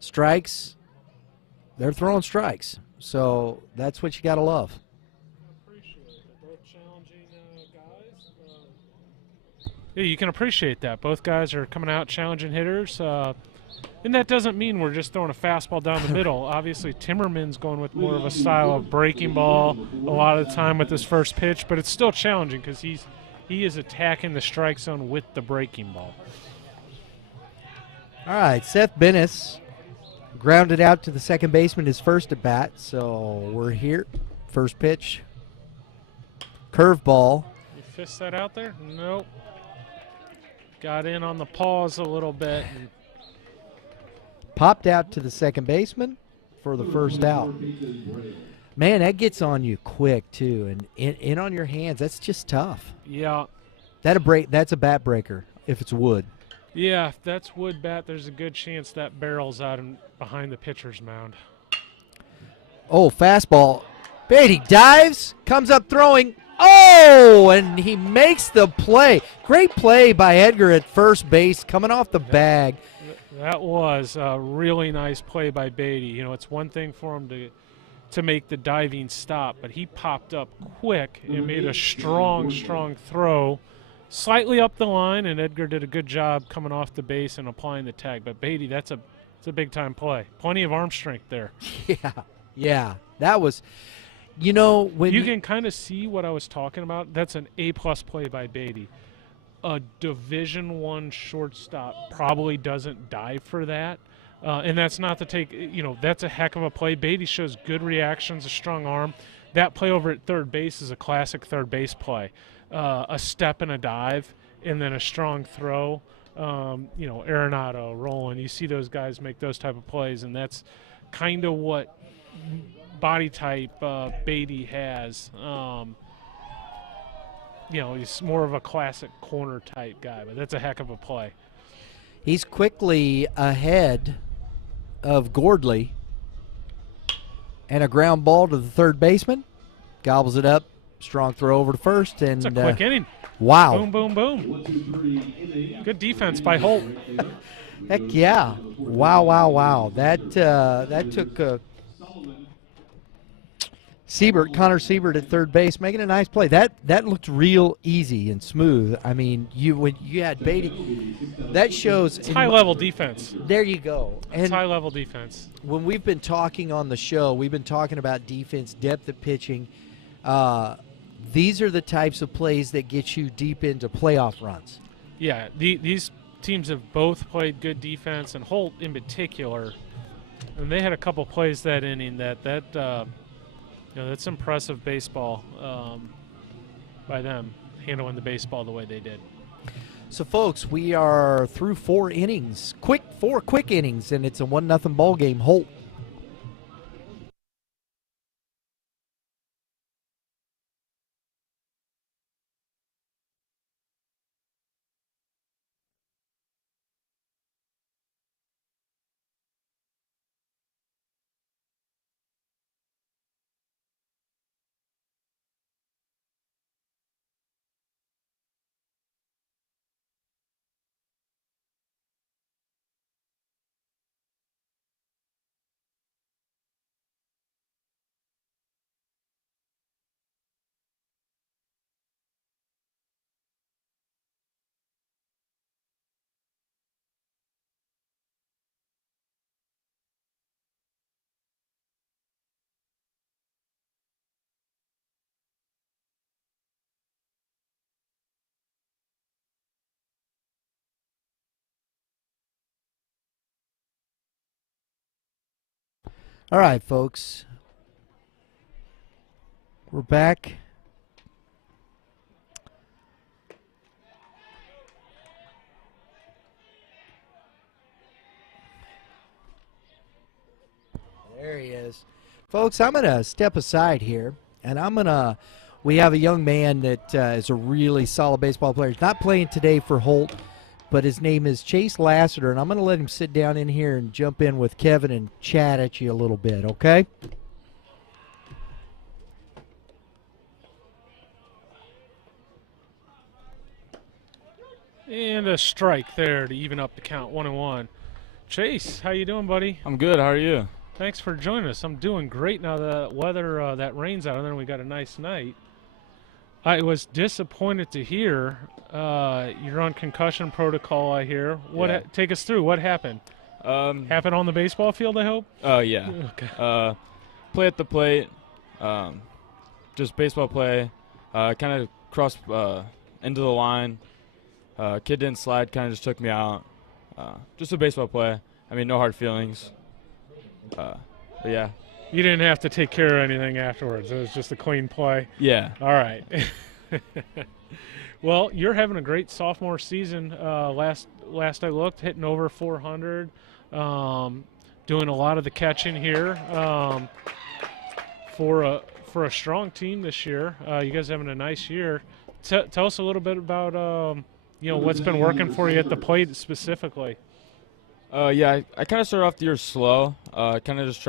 Strikes, they're throwing strikes, so that's what you got to love. Yeah, you can appreciate that. Both guys are coming out challenging hitters. And that doesn't mean we're just throwing a fastball down the middle. Obviously, Timmerman's going with more of a style of breaking ball a lot of the time with his first pitch, but it's still challenging because he is attacking the strike zone with the breaking ball. All right, Seth Bennis grounded out to the second baseman his first at bat, so we're here. First pitch. Curveball. You fist that out there? Nope. Got in on the pause a little bit. And popped out to the second baseman for the first out. Man, that gets on you quick, too, and in on your hands. That's just tough. yeah. That's a bat breaker if it's wood. Yeah, if that's wood bat, there's a good chance that barrel's out and behind the pitcher's mound. Oh, fastball. Beatty dives, comes up throwing. Oh, and he makes the play. Great play by Edgar at first base, coming off the bag. That was a really nice play by Beatty. You know, it's one thing for him to make the diving stop, but he popped up quick and made a strong throw, slightly up the line, and Edgar did a good job coming off the base and applying the tag. But Beatty, it's a big-time play. Plenty of arm strength there. Yeah, that was, you know, when you can kind of see what I was talking about. That's an A-plus play by Beatty. A Division I shortstop probably doesn't dive for that. And that's not to take, you know, that's a heck of a play. Beatty shows good reactions, a strong arm. That play over at third base is a classic third base play. a step and a dive, and then a strong throw. Arenado, Roland, you see those guys make those type of plays, and that's kind of what body type Beatty has. He's more of a classic corner type guy, but that's a heck of a play. He's quickly ahead of Gordley, and a ground ball to the third baseman. Gobbles it up. Strong throw over to first. And it's a quick inning. Wow. Boom, boom, boom. Good defense by Holt. Heck yeah. Wow. That took Connor Siebert at third base, making a nice play. That looked real easy and smooth. I mean, when you had Beatty, that shows it's high-level defense. There you go. It's high-level defense. When we've been talking on the show, we've been talking about defense, depth of pitching. These are the types of plays that get you deep into playoff runs. Yeah, these teams have both played good defense, and Holt in particular. And they had a couple plays that inning that's impressive baseball by them, handling the baseball the way they did. So, folks, we are through 4 innings, four quick innings, and it's a 1-0 ball game. Holt. All right, folks. We're back. There he is. Folks, I'm going to step aside here, and we have a young man that is a really solid baseball player. He's not playing today for Holt, but his name is Chase Lasseter, and I'm going to let him sit down in here and jump in with Kevin and chat at you a little bit, okay? And a strike there to even up the count, 1-1. Chase, how you doing, buddy? I'm good. How are you? Thanks for joining us. I'm doing great now that weather, that rain's out, and then we got a nice night. I was disappointed to hear you're on concussion protocol, I hear. Take us through. What happened? Happened on the baseball field, I hope? Yeah. Okay. Play at the plate. Just baseball play. Kind of crossed into the line. Kid didn't slide, kind of just took me out. Just a baseball play. I mean, no hard feelings. But yeah. You didn't have to take care of anything afterwards. It was just a clean play. Yeah. All right. Well, you're having a great sophomore season. Last I looked, hitting over 400, doing a lot of the catching here for a strong team this year. You guys having a nice year. Tell us a little bit about what's been working for you at the plate specifically. I kind of started off the year slow. Kind of just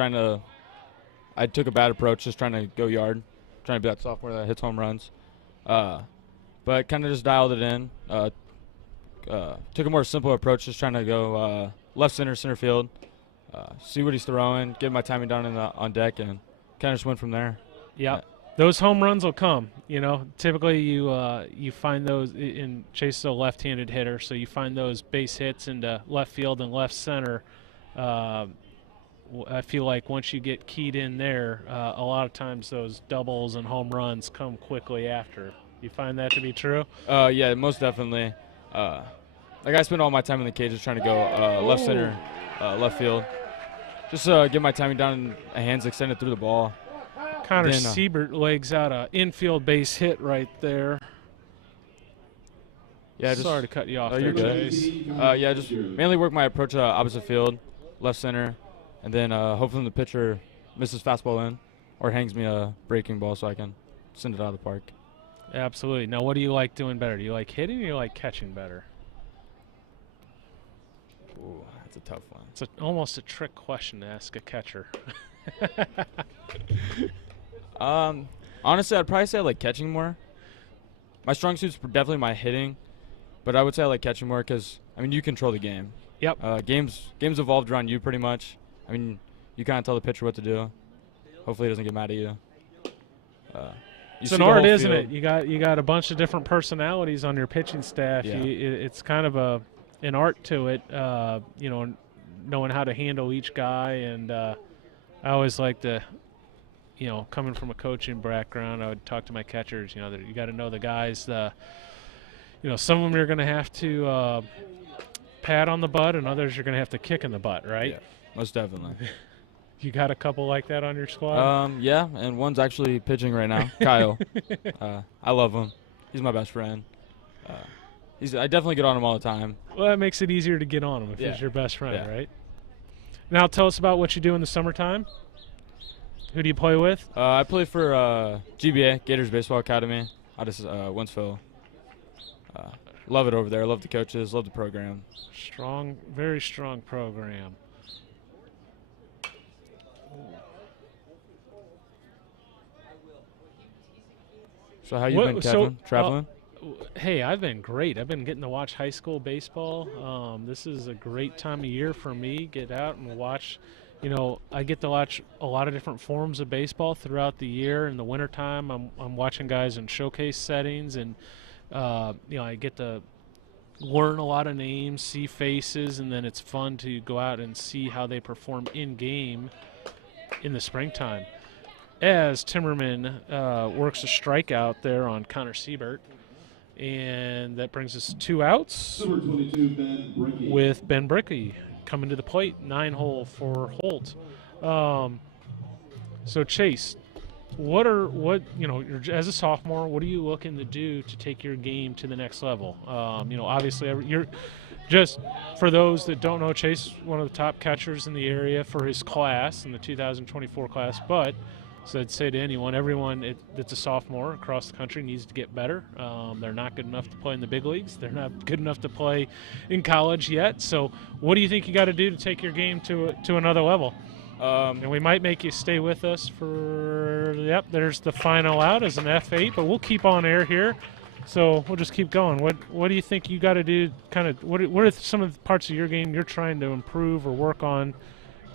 I took a bad approach, just trying to go yard, trying to be that sophomore that hits home runs. But kind of just dialed it in. Took a more simple approach, just trying to go left center field, see what he's throwing, get my timing down on deck, and kind of just went from there. Yeah. Those home runs will come. Typically you find those in Chase is a left-handed hitter, so you find those base hits into left field and left center. I feel like once you get keyed in there, a lot of times those doubles and home runs come quickly after. You find that to be true? Yeah, most definitely. I spend all my time in the cage just trying to go left center, left field. Just get my timing down and hands extended through the ball. Connor Siebert legs out a infield base hit right there. Yeah, Sorry to cut you off there, you're good. Chase. Yeah, just mainly work my approach opposite field, left center, and then hopefully the pitcher misses fastball in or hangs me a breaking ball so I can send it out of the park. Absolutely. Now, what do you like doing better? Do you like hitting or do you like catching better? Ooh, that's a tough one. It's almost a trick question to ask a catcher. Honestly, I'd probably say I like catching more. My strong suit's definitely my hitting, but I would say I like catching more because, I mean, you control the game. Yep. Games evolved around you pretty much. I mean, you kind of tell the pitcher what to do. Hopefully he doesn't get mad at you. It's an art, isn't it? You got a bunch of different personalities on your pitching staff. Yeah. It's kind of an art to it, knowing how to handle each guy. And I always like to, coming from a coaching background, I would talk to my catchers. That you got to know the guys. Some of them you're going to have to pat on the butt, and others you're going to have to kick in the butt, right? Yeah, most definitely. You got a couple like that on your squad? Yeah, and one's actually pitching right now, Kyle. I love him. He's my best friend. I definitely get on him all the time. Well, that makes it easier to get on him if he's your best friend, Yeah. right? Now tell us about what you do in the summertime. Who do you play with? I play for GBA, Gators Baseball Academy, out of Wentzville. Love it over there. Love the coaches. Love the program. Strong, very strong program. So how you been, Kevin? Traveling? Hey, I've been great. I've been getting to watch high school baseball. This is a great time of year for me. Get out and watch. I get to watch a lot of different forms of baseball throughout the year. In the wintertime, I'm watching guys in showcase settings, and I get to learn a lot of names, see faces, and then it's fun to go out and see how they perform in game in the springtime. As Timmerman works a strikeout there on Connor Siebert. And that brings us 2 outs Number 22, Ben Brickey. with Ben Brickey coming to the plate, 9-hole for Holt. So Chase, you're, as a sophomore, what are you looking to do to take your game to the next level? Obviously you're just, for those that don't know, Chase, one of the top catchers in the area for his class in the 2024 class, but so I'd say to everyone that's a sophomore across the country needs to get better. They're not good enough to play in the big leagues. They're not good enough to play in college yet. So what do you think you got to do to take your game to another level? And we might make you stay with us for, there's the final out as an F8, but we'll keep on air here. So we'll just keep going. What do you think you got to do, what are some of the parts of your game you're trying to improve or work on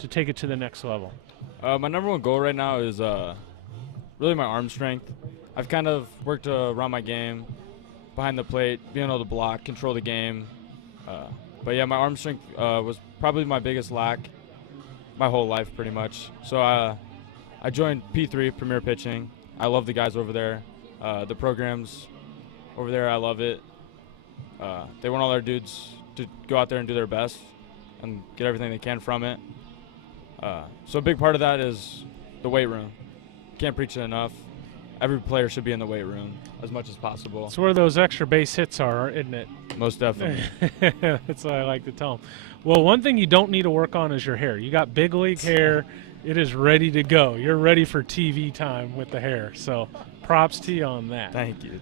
to take it to the next level? My number one goal right now is really my arm strength. I've kind of worked around my game, behind the plate, being able to block, control the game. But yeah, my arm strength was probably my biggest lack my whole life pretty much. So I joined P3, Premier Pitching. I love the guys over there. The programs over there, I love it. They want all their dudes to go out there and do their best and get everything they can from it. So a big part of that is the weight room. Can't preach it enough. Every player should be in the weight room as much as possible. It's where those extra base hits are, isn't it? Most definitely. That's what I like to tell them. Well, one thing you don't need to work on is your hair. You got big league hair. It is ready to go. You're ready for TV time with the hair. So props to you on that. Thank you.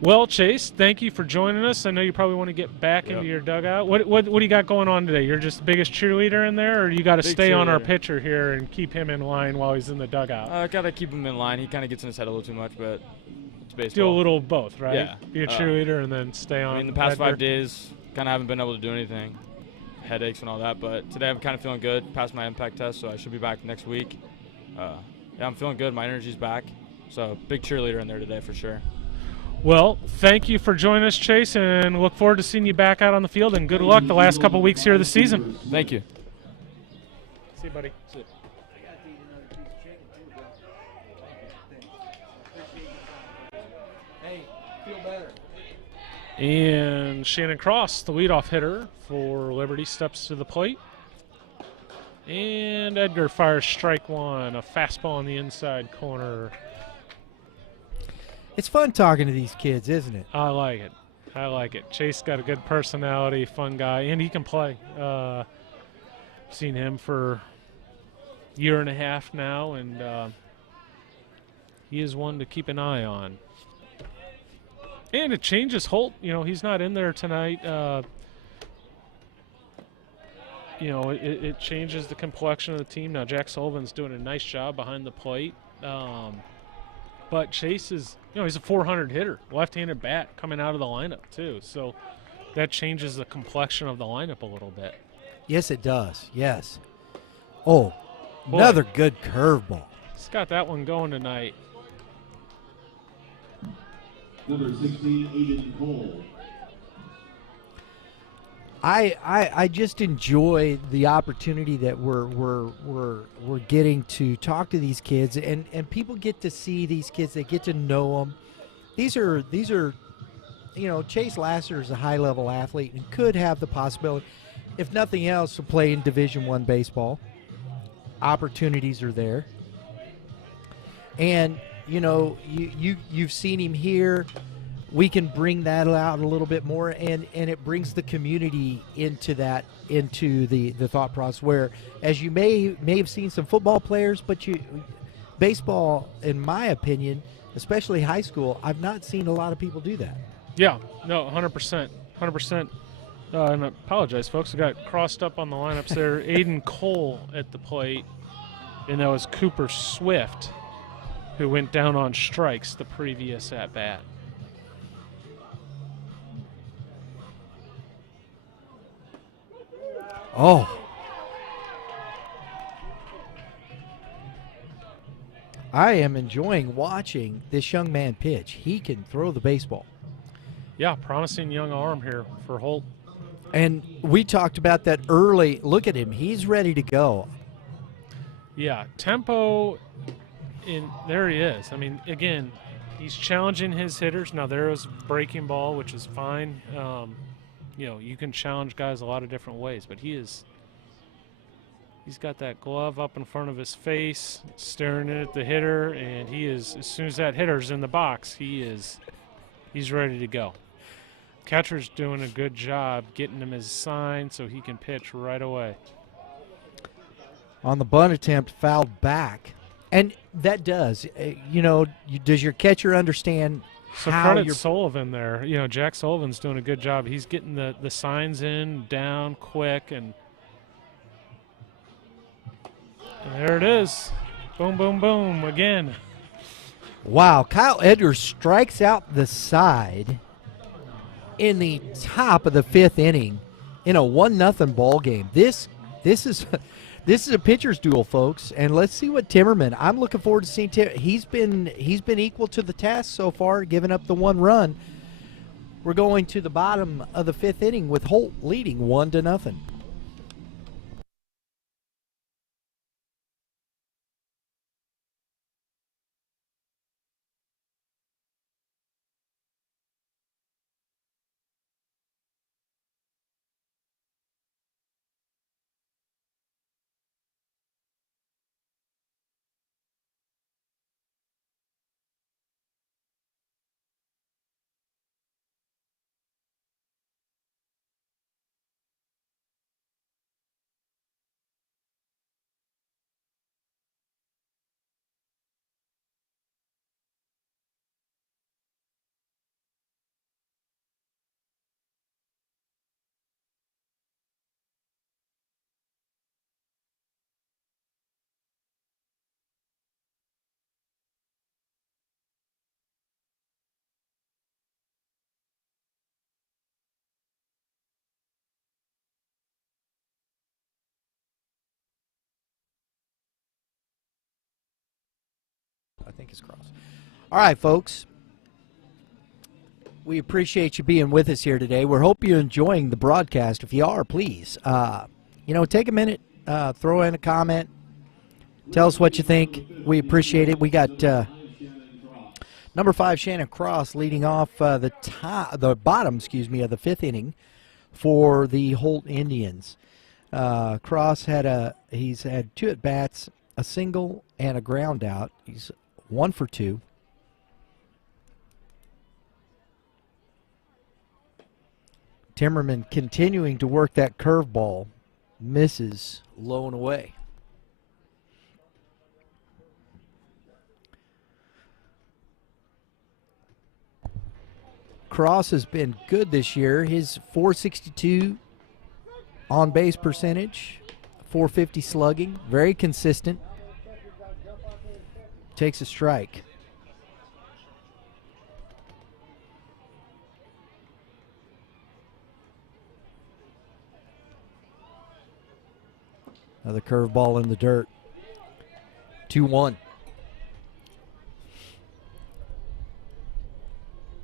Well, Chase, thank you for joining us. I know you probably want to get back into your dugout. What do you got going on today? You're just the biggest cheerleader in there, or you got to stay on our pitcher here and keep him in line while he's in the dugout? I got to keep him in line. He kind of gets in his head a little too much, but it's baseball. Do a little of both, right? Yeah. Be a cheerleader and then stay on. I mean, the past 5 days, kind of haven't been able to do anything. Headaches and all that, but today I'm kind of feeling good. Passed my impact test, so I should be back next week. I'm feeling good. My energy's back. So big cheerleader in there today for sure. Well, thank you for joining us, Chase, and look forward to seeing you back out on the field, and good luck the last couple weeks here of the season. Thank you. See you, buddy. See you. Hey, feel better. And Shannon Cross, the leadoff hitter for Liberty, steps to the plate. And Edgar fires strike one, a fastball in the inside corner. It's fun talking to these kids, isn't it? I like it. I like it. Chase got a good personality, fun guy, and he can play. Seen him for a year and a half now, and he is one to keep an eye on. And it changes Holt. You know, he's not in there tonight. You know, it changes the complexion of the team. Now, Jack Sullivan's doing a nice job behind the plate. But Chase is, you know, he's a 400 hitter, left-handed bat coming out of the lineup, too. So that changes the complexion of the lineup a little bit. Yes, it does. Yes. Oh, Boy. Another good curveball. He's got that one going tonight. Number 16, Aiden Cole. I just enjoy the opportunity that we're getting to talk to these kids, and people get to see these kids. They get to know them. These are you know, Chase Lasseter is a high level athlete and could have the possibility, if nothing else, to play in Division I baseball. Opportunities are there, and you know, you've seen him here. We can bring that out a little bit more, and it brings the community into the thought process. Where, as you may have seen some football players, but baseball, in my opinion, especially high school, I've not seen a lot of people do that. Yeah, no, 100%. 100%. And I apologize, folks. I got crossed up on the lineups there. Aiden Cole at the plate, and that was Cooper Swift, who went down on strikes the previous at-bat. Oh. I am enjoying watching this young man pitch. He can throw the baseball. Yeah, promising young arm here for Holt. And we talked about that early. Look at him. He's ready to go. Yeah, tempo, there he is. I mean, again, he's challenging his hitters. Now, there is breaking ball, which is fine. You know, you can challenge guys a lot of different ways, but he's got that glove up in front of his face, staring at the hitter, and he is, as soon as that hitter's in the box, he's ready to go. Catcher's doing a good job getting him his sign so he can pitch right away. On the bunt attempt, fouled back. And that does, you know, does your catcher understand so how credit you're Sullivan there. You know, Jack Sullivan's doing a good job. He's getting the signs in, down, quick, and there it is. Boom, boom, boom, again. Wow, Kyle Edgar strikes out the side in the top of the fifth inning in a 1-0 ball game. This is a pitcher's duel, folks, and let's see what Timmerman. I'm looking forward to seeing Tim. He's been equal to the task so far, giving up the one run. We're going to the bottom of the fifth inning with Holt leading 1-0. I think it's cross. All right, folks. We appreciate you being with us here today. We hope you're enjoying the broadcast. If you are, please, take a minute, throw in a comment, tell us what you think. We appreciate it. We got number 5 Shannon Cross leading off the bottom, of the fifth inning for the Holt Indians. Cross he's had 2 at bats, a single and a ground out. He's 1 for 2. Timmerman continuing to work that curveball. Misses low and away. Cross has been good this year. His .462 on-base percentage, .450 slugging, very consistent. Takes a strike. Another curveball in the dirt. 2-1.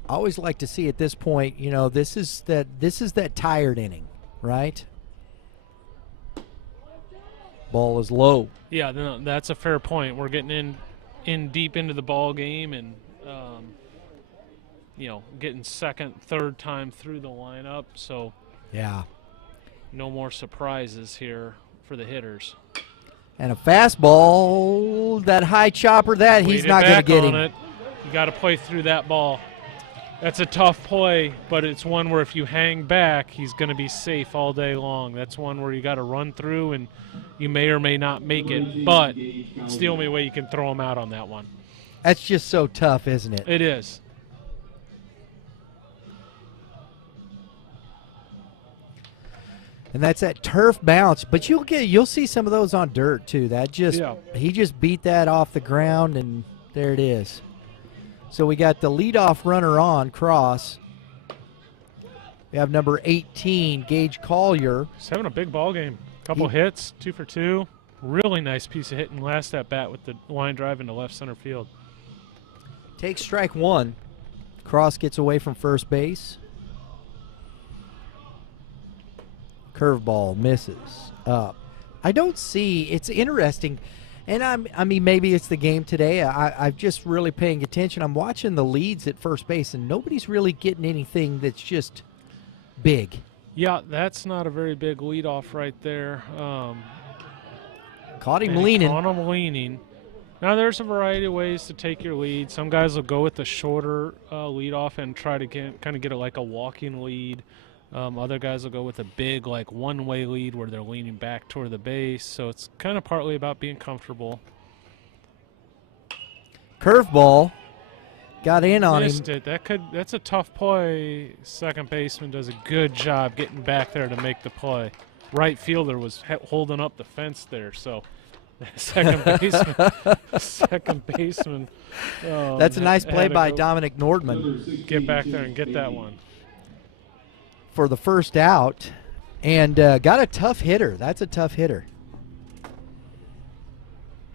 I always like to see at this point, you know, this is that tired inning, right? Ball is low. Yeah, no, that's a fair point. We're getting in deep into the ball game, and you know, getting second, third time through the lineup. So Yeah. no more surprises here for the hitters. And a fastball, that high chopper, that he's Waited not going to back get on him. it. You got to play through that ball. That's a tough play, but it's one where if you hang back, he's going to be safe all day long. That's one where you got to run through, and you may or may not make it, but it's the only way you can throw him out on that one. That's just so tough, isn't it? It is. And that's that turf bounce, but you'll see some of those on dirt too. He just beat that off the ground, and there it is. So we got the leadoff runner on, Cross. We have number 18, Gage Collier. He's having a big ball game. Couple hits, 2 for 2. Really nice piece of hitting last at bat with the line drive into left center field. Takes strike one. Cross gets away from first base. Curveball misses up. I don't see, it's interesting. And I mean, maybe it's the game today. I'm just really paying attention. I'm watching the leads at first base, and nobody's really getting anything that's just big. Yeah, that's not a very big leadoff right there. Caught him leaning. Caught him leaning. Now, there's a variety of ways to take your lead. Some guys will go with the shorter leadoff and try to kind of get it like a walking lead. Other guys will go with a big, like, one-way lead where they're leaning back toward the base. So it's kind of partly about being comfortable. Curveball. Got in on Missed him. it. That's a tough play. Second baseman does a good job getting back there to make the play. Right fielder was holding up the fence there, so second baseman. That's a nice play by Dominic Nordman. Get back there and get that one. For the first out, and got a tough hitter. That's a tough hitter.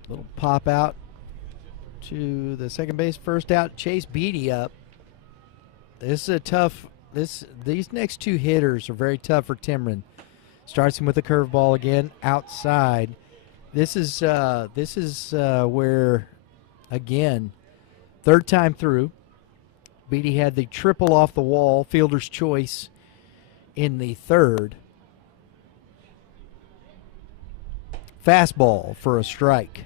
Little pop out to the second base. First out, Chase Beatty up. This is a tough. These next two hitters are very tough for Timren. Starts him with a curveball again outside. This is where, again, third time through. Beatty had the triple off the wall, fielder's choice in the third. Fastball for a strike.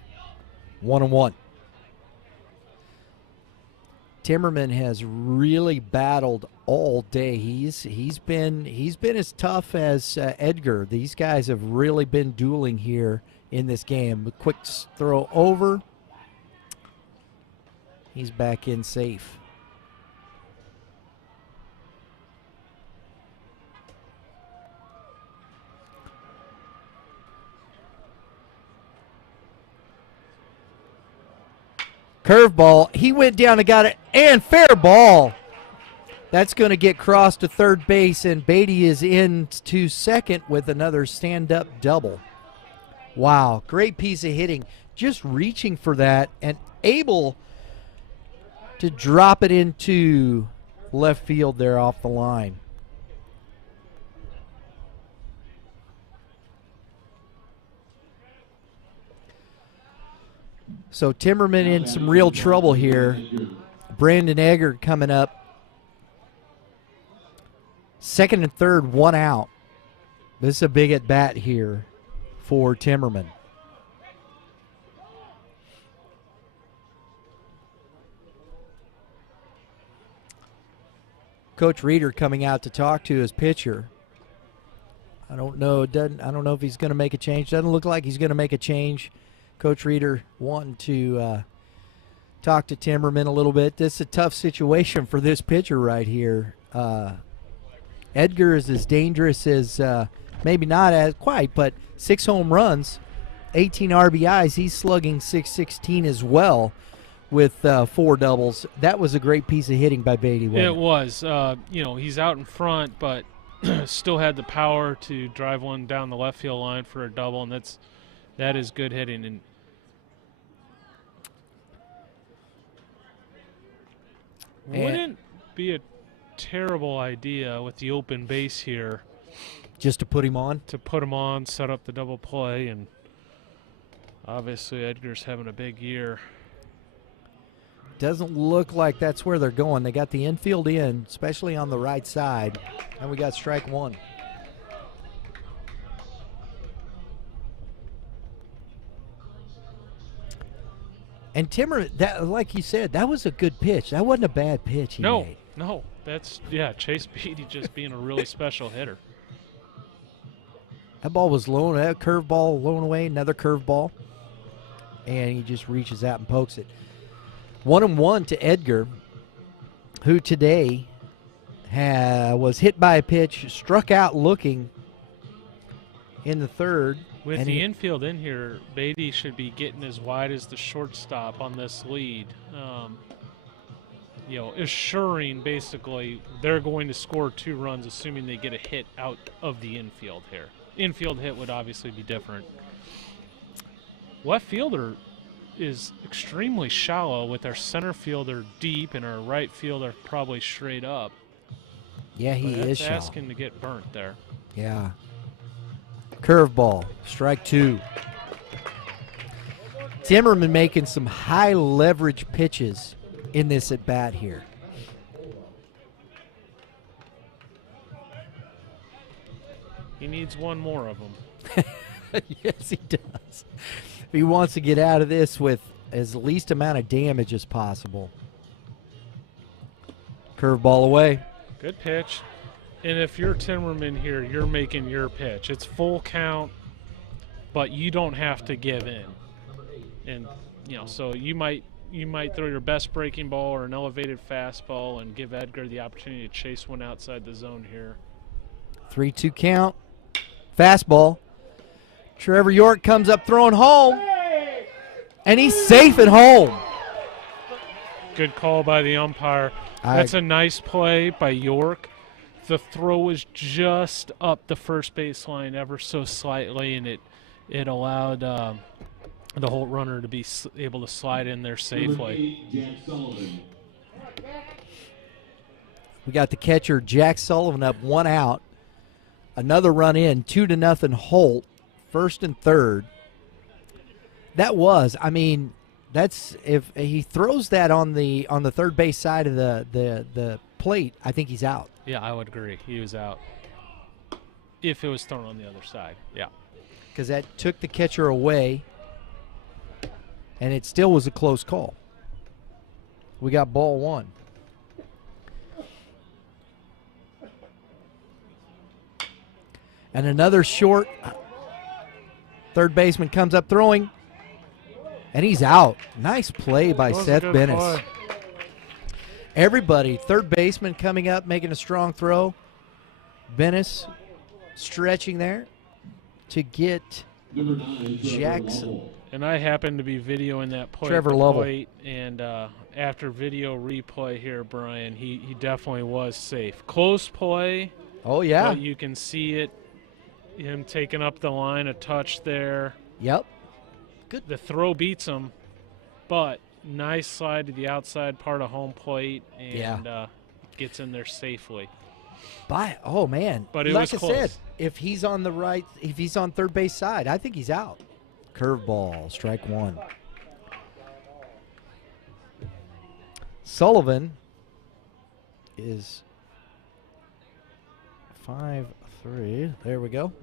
1-1. Timmerman has really battled all day. He's been as tough as Edgar. These guys have really been dueling here in this game. A quick throw over. He's back in safe. Curveball. He went down and got it, and fair ball. That's going to get crossed to third base, and Beatty is in to second with another stand-up double. Wow, great piece of hitting. Just reaching for that and able to drop it into left field there off the line. So Timmerman in some real trouble here. Brandon Eggert coming up. Second and third, one out. This is a big at bat here for Timmerman. Coach Reeder coming out to talk to his pitcher. I don't know. I don't know if he's going to make a change. Doesn't look like he's going to make a change. Coach Reeder wanting to talk to Timmerman a little bit. This is a tough situation for this pitcher right here. Edgar is as dangerous as, maybe not as quite, but 6 home runs, 18 RBIs. He's slugging .616 as well with 4 doubles. That was a great piece of hitting by Beatty. It was. He's out in front, but still had the power to drive one down the left field line for a double, and that is good hitting. And wouldn't be a terrible idea with the open base here. Just to put him on? To put him on, set up the double play, and obviously Edgar's having a big year. Doesn't look like that's where they're going. They got the infield in, especially on the right side, and we got strike 1. And Timmer, that, like you said, that was a good pitch. That wasn't a bad pitch he made. No. That's, Chase Beatty just being a really special hitter. That ball was low, that curveball blown away, another curveball. And he just reaches out and pokes it. 1-1 to Edgar, who today was hit by a pitch, struck out looking in the third. With the infield in here, Beatty should be getting as wide as the shortstop on this lead. Assuring basically they're going to score 2 runs, assuming they get a hit out of the infield here. Infield hit would obviously be different. Left fielder is extremely shallow with our center fielder deep and our right fielder probably straight up. Yeah, he is shallow. Asking to get burnt there. Yeah. Curveball, strike 2. Timmerman making some high leverage pitches in this at bat here. He needs one more of them. Yes, he does. He wants to get out of this with as least amount of damage as possible. Curveball away. Good pitch. And if you're Timmerman here, you're making your pitch. It's full count, but you don't have to give in. And so you might throw your best breaking ball or an elevated fastball and give Edgar the opportunity to chase one outside the zone here. 3-2 count. Fastball. Trevor York comes up throwing home. And he's safe at home. Good call by the umpire. That's a nice play by York. The throw was just up the first baseline ever so slightly, and it allowed the Holt runner to be able to slide in there safely. We got the catcher, Jack Sullivan, up 1 out. Another run in, 2-0 Holt, first and third. That's if he throws that on the third base side of the plate, I think he's out. Yeah, I would agree. He was out. If it was thrown on the other side, yeah. Because that took the catcher away, and it still was a close call. We got ball 1. And another short. Third baseman comes up throwing, and he's out. Nice play by Seth Bennis. Everybody, third baseman coming up, making a strong throw. Bennis stretching there to get Jackson. And I happened to be videoing that play. Trevor Lovell. Plate, and after video replay here, Brian, he definitely was safe. Close play. Oh, yeah. But you can see it, him taking up the line, a touch there. Yep. Good. The throw beats him, but nice slide to the outside part of home plate, and gets in there safely. Oh, man. But it like was I close. said, if he's on third base side, I think he's out. Curveball, strike 1. Sullivan is 5-3. There we go.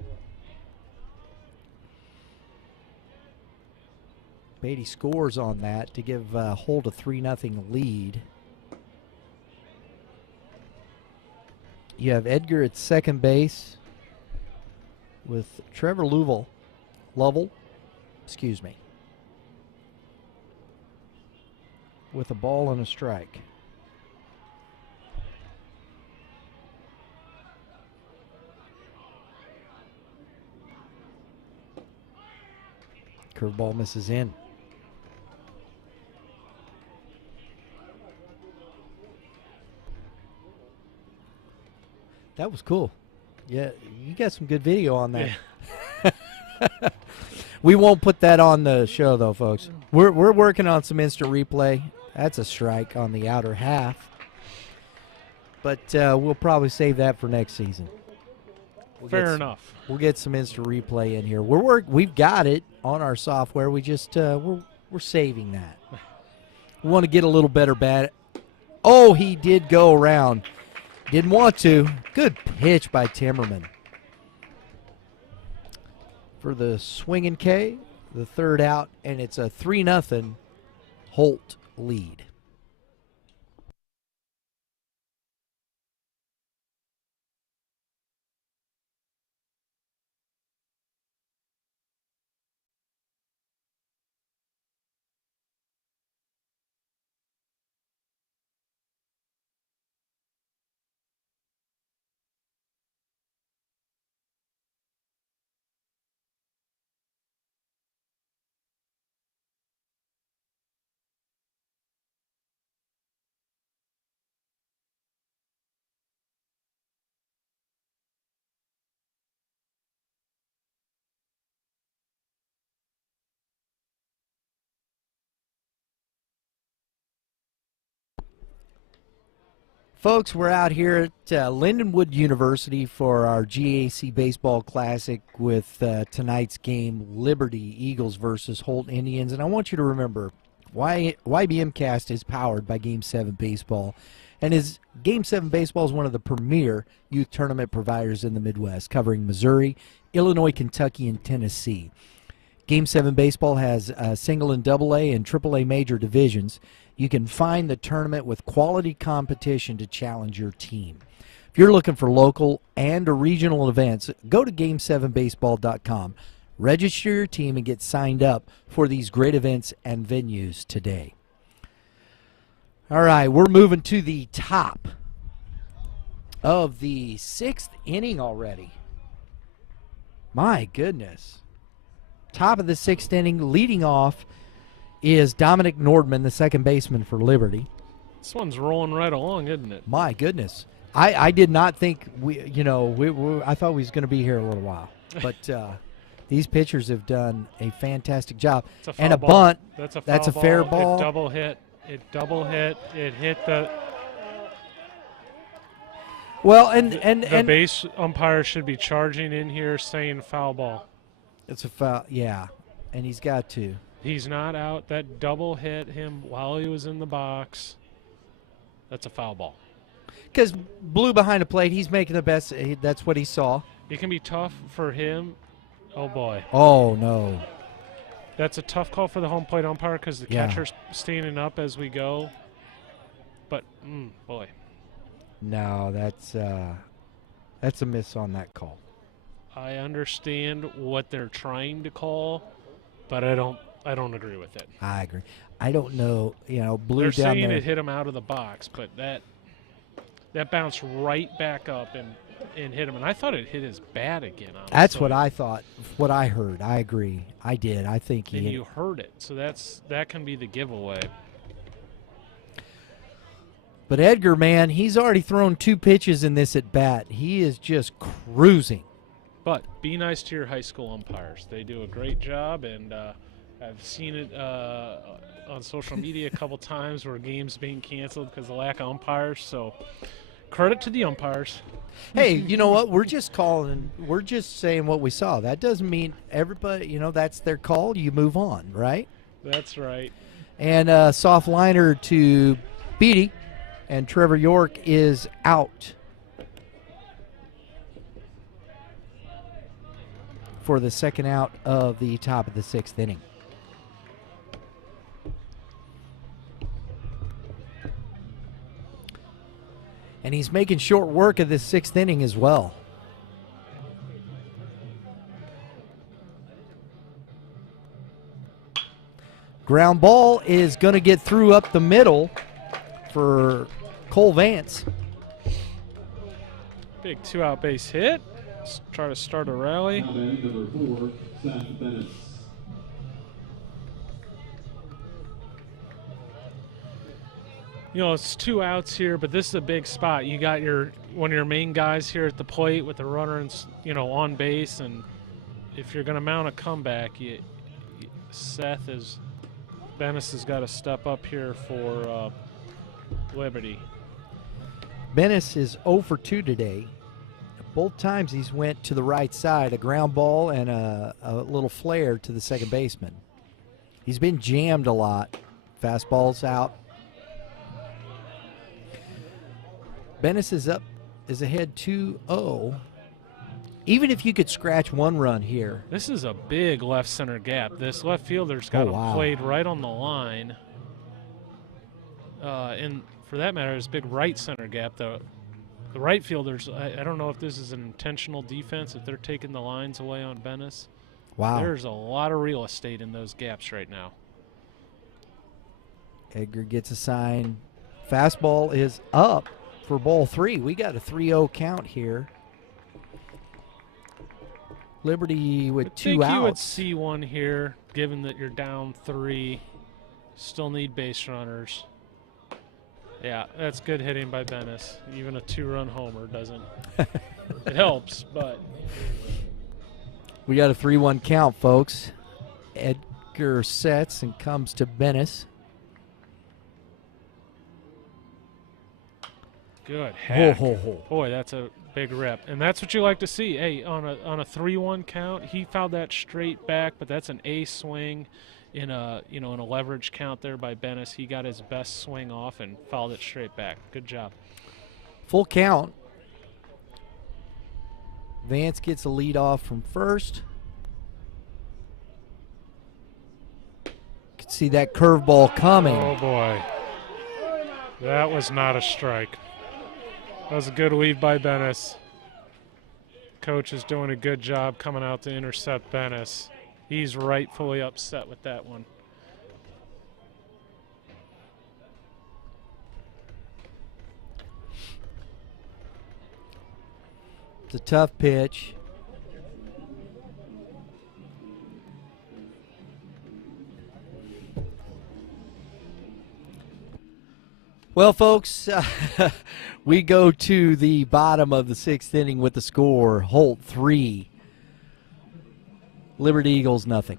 Beatty scores on that to give Holt a 3-0 lead. you have Edgar at second base with Trevor Lovell, excuse me, with a ball and a strike. Curveball misses in. That was cool. Yeah, you got some good video on that. Yeah. We won't put that on the show, though, folks. We're working on some instant replay. That's a strike on the outer half. But we'll probably save that for next season. Fair enough. We'll get some instant replay in here. We've got it on our software. We just we're saving that. We want to get a little better bat. Oh, he did go around. Didn't want to. Good pitch by Timmerman. For the swinging K, the third out, and it's a 3-0 Holt lead. Folks, we're out here at Lindenwood University for our GAC Baseball Classic with tonight's game, Liberty Eagles versus Holt Indians. And I want you to remember, YBMcast is powered by Game 7 Baseball. And Game 7 Baseball is one of the premier youth tournament providers in the Midwest, covering Missouri, Illinois, Kentucky, and Tennessee. Game 7 Baseball has single and double A and triple A major divisions. You can find the tournament with quality competition to challenge your team. If you're looking for local and or regional events, go to game7baseball.com. Register your team and get signed up for these great events and venues today. All right, we're moving to the top of the 6th inning already. My goodness. Top of the 6th inning, leading off is Dominic Nordman, the second baseman for Liberty. This one's rolling right along, isn't it? My goodness. I did not think I thought we was going to be here a little while. But these pitchers have done a fantastic job. And a bunt. That's a foul That's a fair ball. It double hit. It hit the. Well, the base umpire should be charging in here saying foul ball. It's a foul, yeah. And he's got to. He's not out. That double hit him while he was in the box. That's a foul ball. Because blue behind the plate, he's making the best. That's what he saw. It can be tough for him. Oh, boy. Oh, no. That's a tough call for the home plate umpire because the catcher's standing up as we go. But, boy. No, that's a miss on that call. I understand what they're trying to call, but I don't agree with it. I agree. I don't know, blue They're down saying there. it hit him out of the box, but that bounced right back up and hit him. And I thought it hit his bat again. Honestly. That's what I thought, what I heard. I agree. I did. I think he. And you heard it, so that can be the giveaway. But Edgar, man, he's already thrown 2 pitches in this at bat. He is just cruising. But be nice to your high school umpires. They do a great job, and I've seen it on social media a couple times where games being canceled because of lack of umpires. So credit to the umpires. Hey, you know what? We're just saying what we saw. That doesn't mean everybody, that's their call. You move on, right? That's right. And soft liner to Beatty, and Trevor York is out for the second out of the top of the 6th inning. And he's making short work of this 6th inning as well. Ground ball is going to get through up the middle for Cole Vance. Big 2-out base hit. Let's try to start a rally. Now batting number 4, Seth Bennis. You know, it's 2 outs here, but this is a big spot. You got one of your main guys here at the plate with the runner, and on base, and if you're going to mount a comeback, Bennis has got to step up here for Liberty. Bennis is 0 for 2 today. Both times he's went to the right side, a ground ball and a little flare to the second baseman. He's been jammed a lot. Fastball's out. Bennis is ahead 2-0. Even if you could scratch 1 run here. This is a big left center gap. This left fielder's got him played right on the line. And for that matter, it's a big right center gap. The right fielders, I don't know if this is an intentional defense, if they're taking the lines away on Bennis. Wow. There's a lot of real estate in those gaps right now. Edgar gets a sign. Fastball is up for ball 3. We got a 3-0 count here. Liberty with 2 outs. I think you would see one here, given that you're down 3. Still need base runners. Yeah, that's good hitting by Bennis. Even a 2-run homer doesn't. It helps, but. We got a 3-1 count, folks. Edgar sets and comes to Bennis. Good hack. Ho, ho, ho. Boy, that's a big rip. And that's what you like to see. Hey, on a 3-1 count, he fouled that straight back, but that's an A swing in a leverage count there by Bennis. He got his best swing off and fouled it straight back. Good job. Full count. Vance gets a lead off from first. Could see that curveball coming. Oh boy. That was not a strike. That was a good lead by Bennis. Coach is doing a good job coming out to intercept Bennis. He's rightfully upset with that one. It's a tough pitch. Well, folks, we go to the bottom of the 6th inning with the score. Holt 3, Liberty Eagles nothing.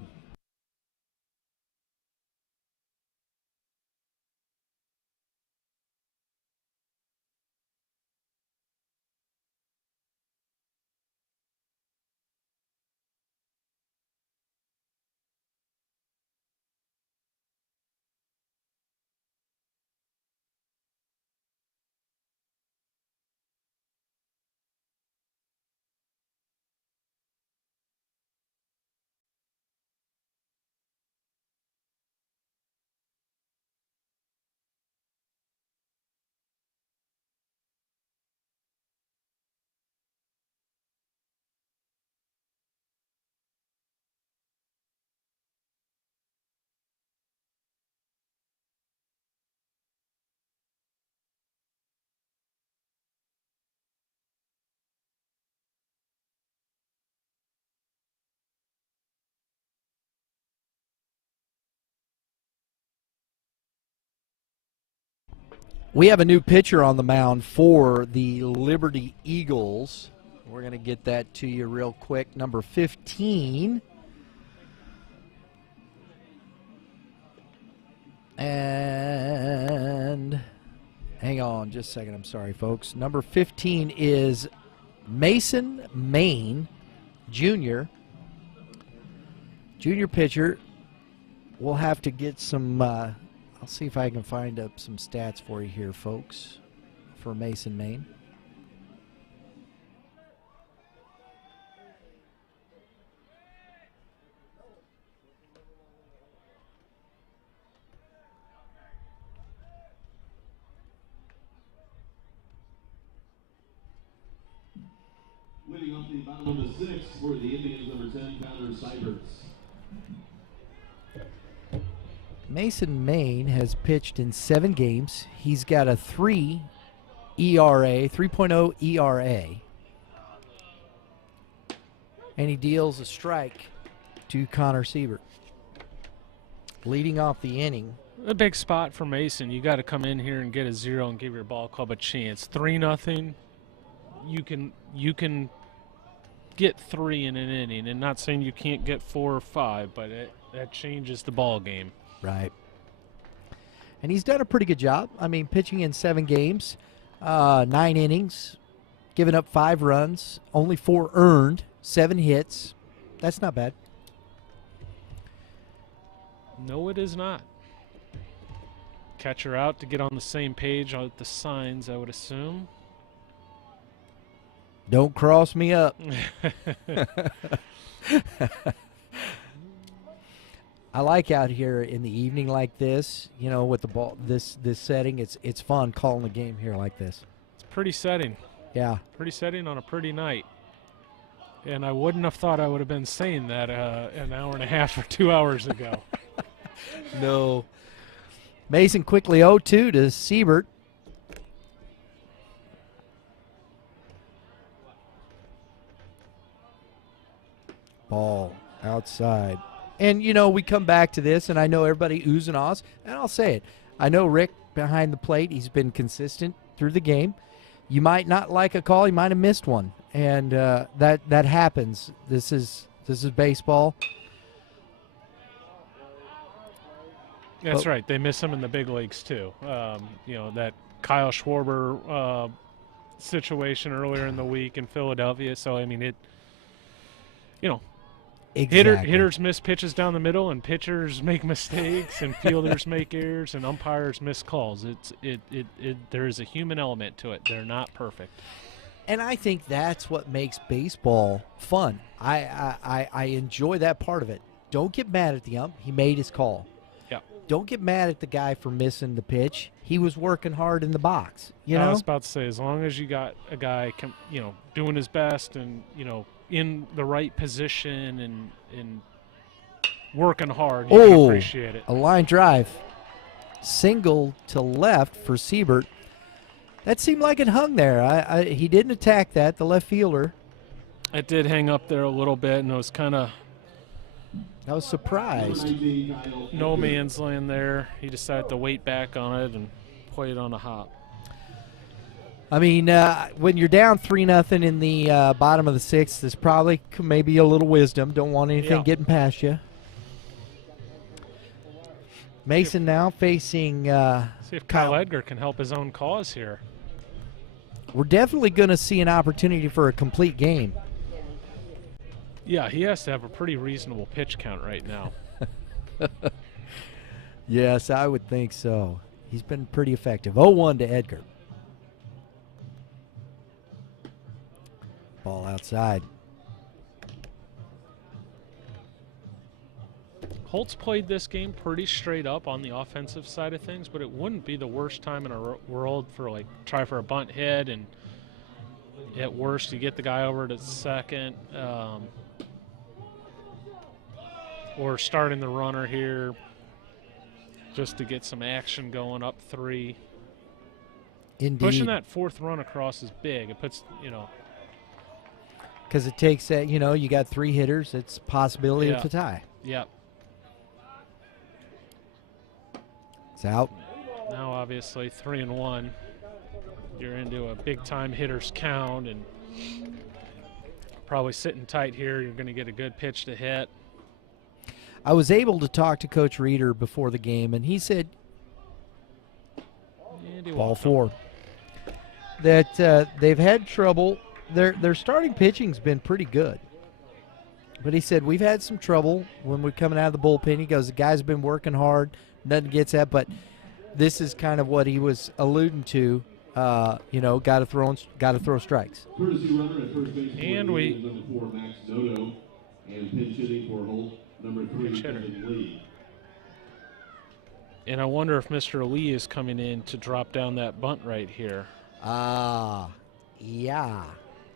We have a new pitcher on the mound for the Liberty Eagles. We're going to get that to you real quick. Number 15. And hang on just a second. I'm sorry, folks. Number 15 is Mason Main, Jr. Junior pitcher. We'll have to get some... I'll see if I can find up some stats for you here, folks, for Mason Main. On the 6 for the Indians, number 10, Connor Seiberts. Mason Main has pitched in 7 games. He's got a 3 ERA, 3.0 ERA. And he deals a strike to Connor Siebert. Leading off the inning. A big spot for Mason. You got to come in here and get a 0 and give your ball club a chance. 3-0. You can get 3 in an inning, and not saying you can't get 4 or 5, but that changes the ball game. Right. And he's done a pretty good job. I mean, pitching in 7 games, 9 innings, giving up 5 runs, only 4 earned, 7 hits. That's not bad. No, it is not. Catcher out to get on the same page with the signs, I would assume. Don't cross me up. I like out here in the evening like this, you know, with the ball, this setting. It's fun calling a game here like this. It's a pretty setting. Yeah. Pretty setting on a pretty night. And I wouldn't have thought I would have been saying that an hour and a half or 2 hours ago. No. Mason quickly 0-2 to Siebert. Ball outside. And, you know, we come back to this, and I know everybody oohs and ahs, and I'll say it. I know Rick behind the plate, he's been consistent through the game. You might not like a call, you might have missed one, and that happens. This is baseball. That's right. They miss him in the big leagues, too. You know, that Kyle Schwarber situation earlier in the week in Philadelphia. So, I mean, Exactly. Hitters miss pitches down the middle, and pitchers make mistakes, and fielders make errors, and umpires miss calls. There is a human element to it. They're not perfect. And I think that's what makes baseball fun. I enjoy that part of it. Don't get mad at the ump. He made his call. Yeah. Don't get mad at the guy for missing the pitch. He was working hard in the box. You know? I was about to say, as long as you got a guy, doing his best and, in the right position and working hard, you can appreciate it. A line drive. Single to left for Siebert. That seemed like it hung there. He didn't attack that, the left fielder. It did hang up there a little bit, and it was kind of I was surprised. no man's land there. He decided to wait back on it and play it on a hop. I mean, when you're down 3-0 in the bottom of the 6th, there's probably maybe a little wisdom. Don't want anything getting past you. Mason now facing See if Kyle Edgar can help his own cause here. We're definitely going to see an opportunity for a complete game. Yeah, he has to have a pretty reasonable pitch count right now. Yes, I would think so. He's been pretty effective. 0-1 to Edgar. Ball outside. Holt's played this game pretty straight up on the offensive side of things, but it wouldn't be the worst time in the world for try for a bunt hit, and at worst you get the guy over to second, or starting the runner here just to get some action going up 3. Indeed. Pushing that 4th run across is big. It puts, because it takes that, you got 3 hitters. It's a possibility of a tie. Yep. It's out. Now, obviously, 3-1. You're into a big-time hitter's count, and probably sitting tight here. You're going to get a good pitch to hit. I was able to talk to Coach Reeder before the game, and he said, ball 4, that they've had trouble. Their starting pitching's been pretty good. But he said, we've had some trouble when we're coming out of the bullpen. He goes, the guys have been working hard. Nothing gets that, but this is kind of what he was alluding to. Got to throw strikes. And we number 4 Max Noto, and pinch hitting for Holt, number 3 Kevin Lee. And I wonder if Mr. Lee is coming in to drop down that bunt right here. Yeah,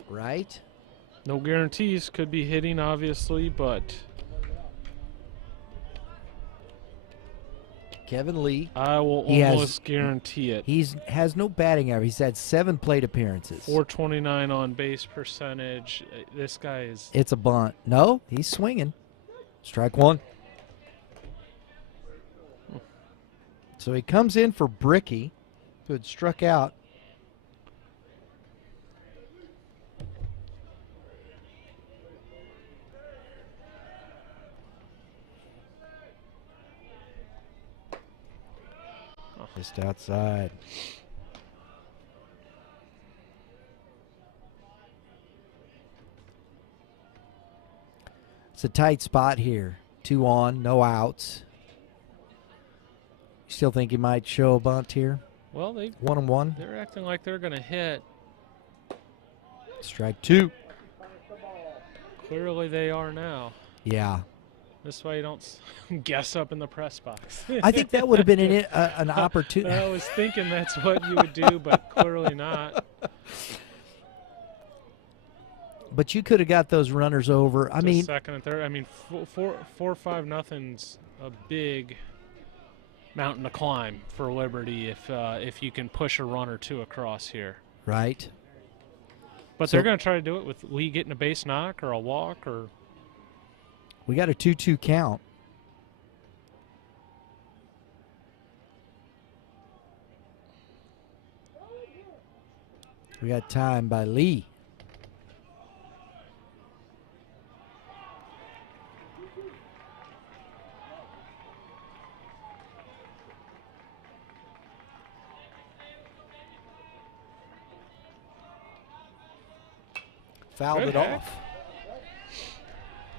right. No guarantees. Could be hitting, obviously, but Kevin Lee. I will He almost guarantee it. He has no batting average. He's had 7 plate appearances. 429 on base percentage. This guy is. It's a bunt. No, he's swinging. Strike 1. So he comes in for Bricky, who had struck out. Just outside. It's a tight spot here. 2 on, no outs. You still think he might show a bunt here? Well, 1-1. they're acting like they're going to hit. Strike 2. Clearly they are now. Yeah. This way you don't guess up in the press box. I think that would have been an opportunity. I was thinking that's what you would do, but clearly not. But you could have got those runners over. I mean, second and third. I mean, 4-5-nothing's a big mountain to climb for Liberty if you can push a run or two across here. right? But So- they're going to try to do it with Lee getting a base knock or a walk or. We got a 2-2 count. We got time by Lee. Fouled Good it hack. off.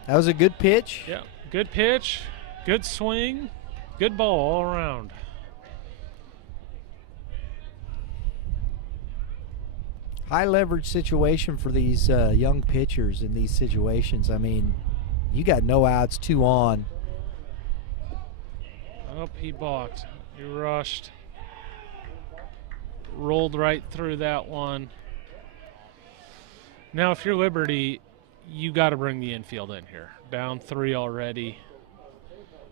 That was a good pitch. Yeah, good pitch, good swing, good ball all around. High leverage situation for these young pitchers in these situations. I mean, you got no outs, 2 on. Oh, he balked. He rushed. Rolled right through that one. Now, if you're Liberty, you got to bring the infield in here. Down 3 already.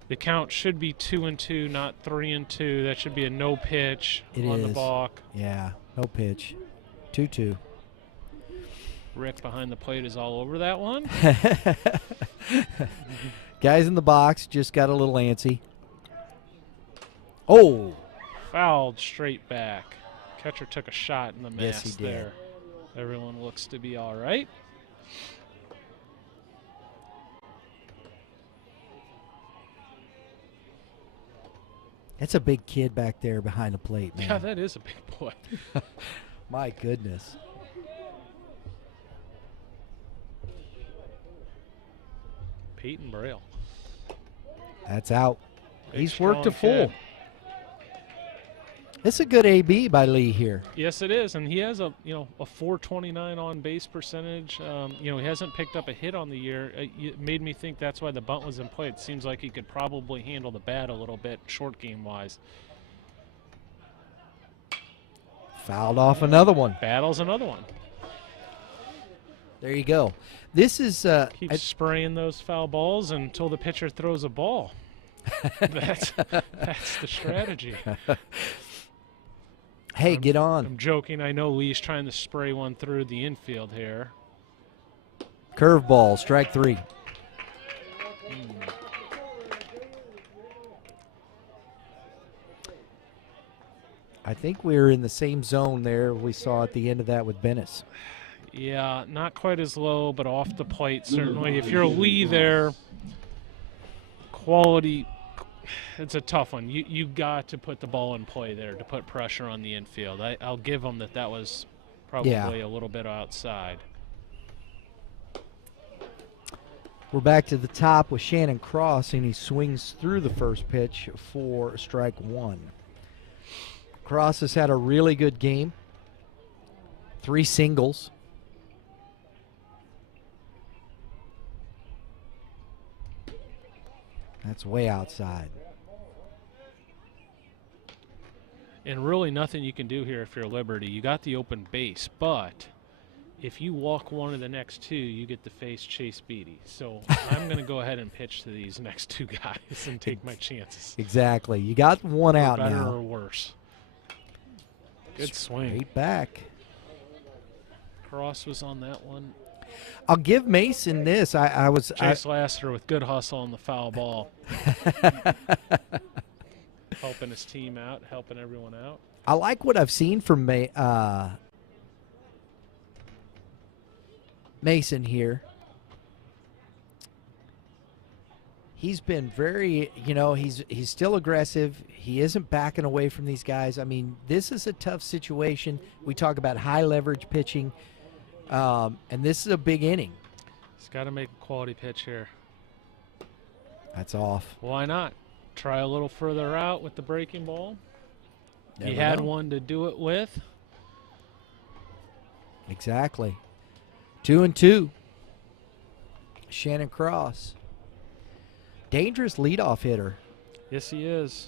The count should be 2-2, not 3-2. That should be a no pitch It on is. the balk. Yeah, no pitch. 2-2. Rick behind the plate is all over that one. Guys in the box just got a little antsy. Oh, Fouled straight back. Catcher took a shot in the Yes, mask he did. there. Everyone looks to be all right. that's a big kid back there behind the plate, man. Yeah, that is a big boy. My goodness. Peyton Braille. That's out. Big, He's worked a strong full. kid. It's a good AB by Lee here. Yes, it is, and he has a 429 on base percentage. He hasn't picked up a hit on the year. It made me think that's why the bunt was in play. It seems like he could probably handle the bat a little bit, short game wise. Fouled off another one. Battles another one. There you go. This is Keep spraying those foul balls until the pitcher throws a ball. that's the strategy. hey, get on. I'm joking. I know Lee's trying to spray one through the infield here. Curveball, strike 3. I think we're in the same zone there we saw at the end of that with Bennis. Yeah, not quite as low, but off the plate certainly. If you're a Lee there, quality, it's a tough one. You got to put the ball in play there to put pressure on the infield. I'll give them that was probably a little bit outside. We're back to the top with Shannon Cross, and he swings through the first pitch for strike 1. Cross has had a really good game. 3 singles. That's way outside. And really nothing you can do here if you're Liberty. You got the open base, but if you walk one of the next two, you get to face Chase Beatty. So I'm going to go ahead and pitch to these next two guys and take my chances. Exactly. You got one out better now. or worse. Good swing. Straight back. Cross was on that one. I'll give Mason this. Chase Lasseter with good hustle on the foul ball. Helping his team out, helping everyone out. I like what I've seen from Mason here. He's been very, he's still aggressive. He isn't backing away from these guys. I mean, this is a tough situation. We talk about high leverage pitching, and this is a big inning. He's got to make a quality pitch here. That's off. Why not? Try a little further out with the breaking ball. Never He had know. one to do it with. Exactly. 2-2. Shannon Cross. Dangerous leadoff hitter. Yes, he is.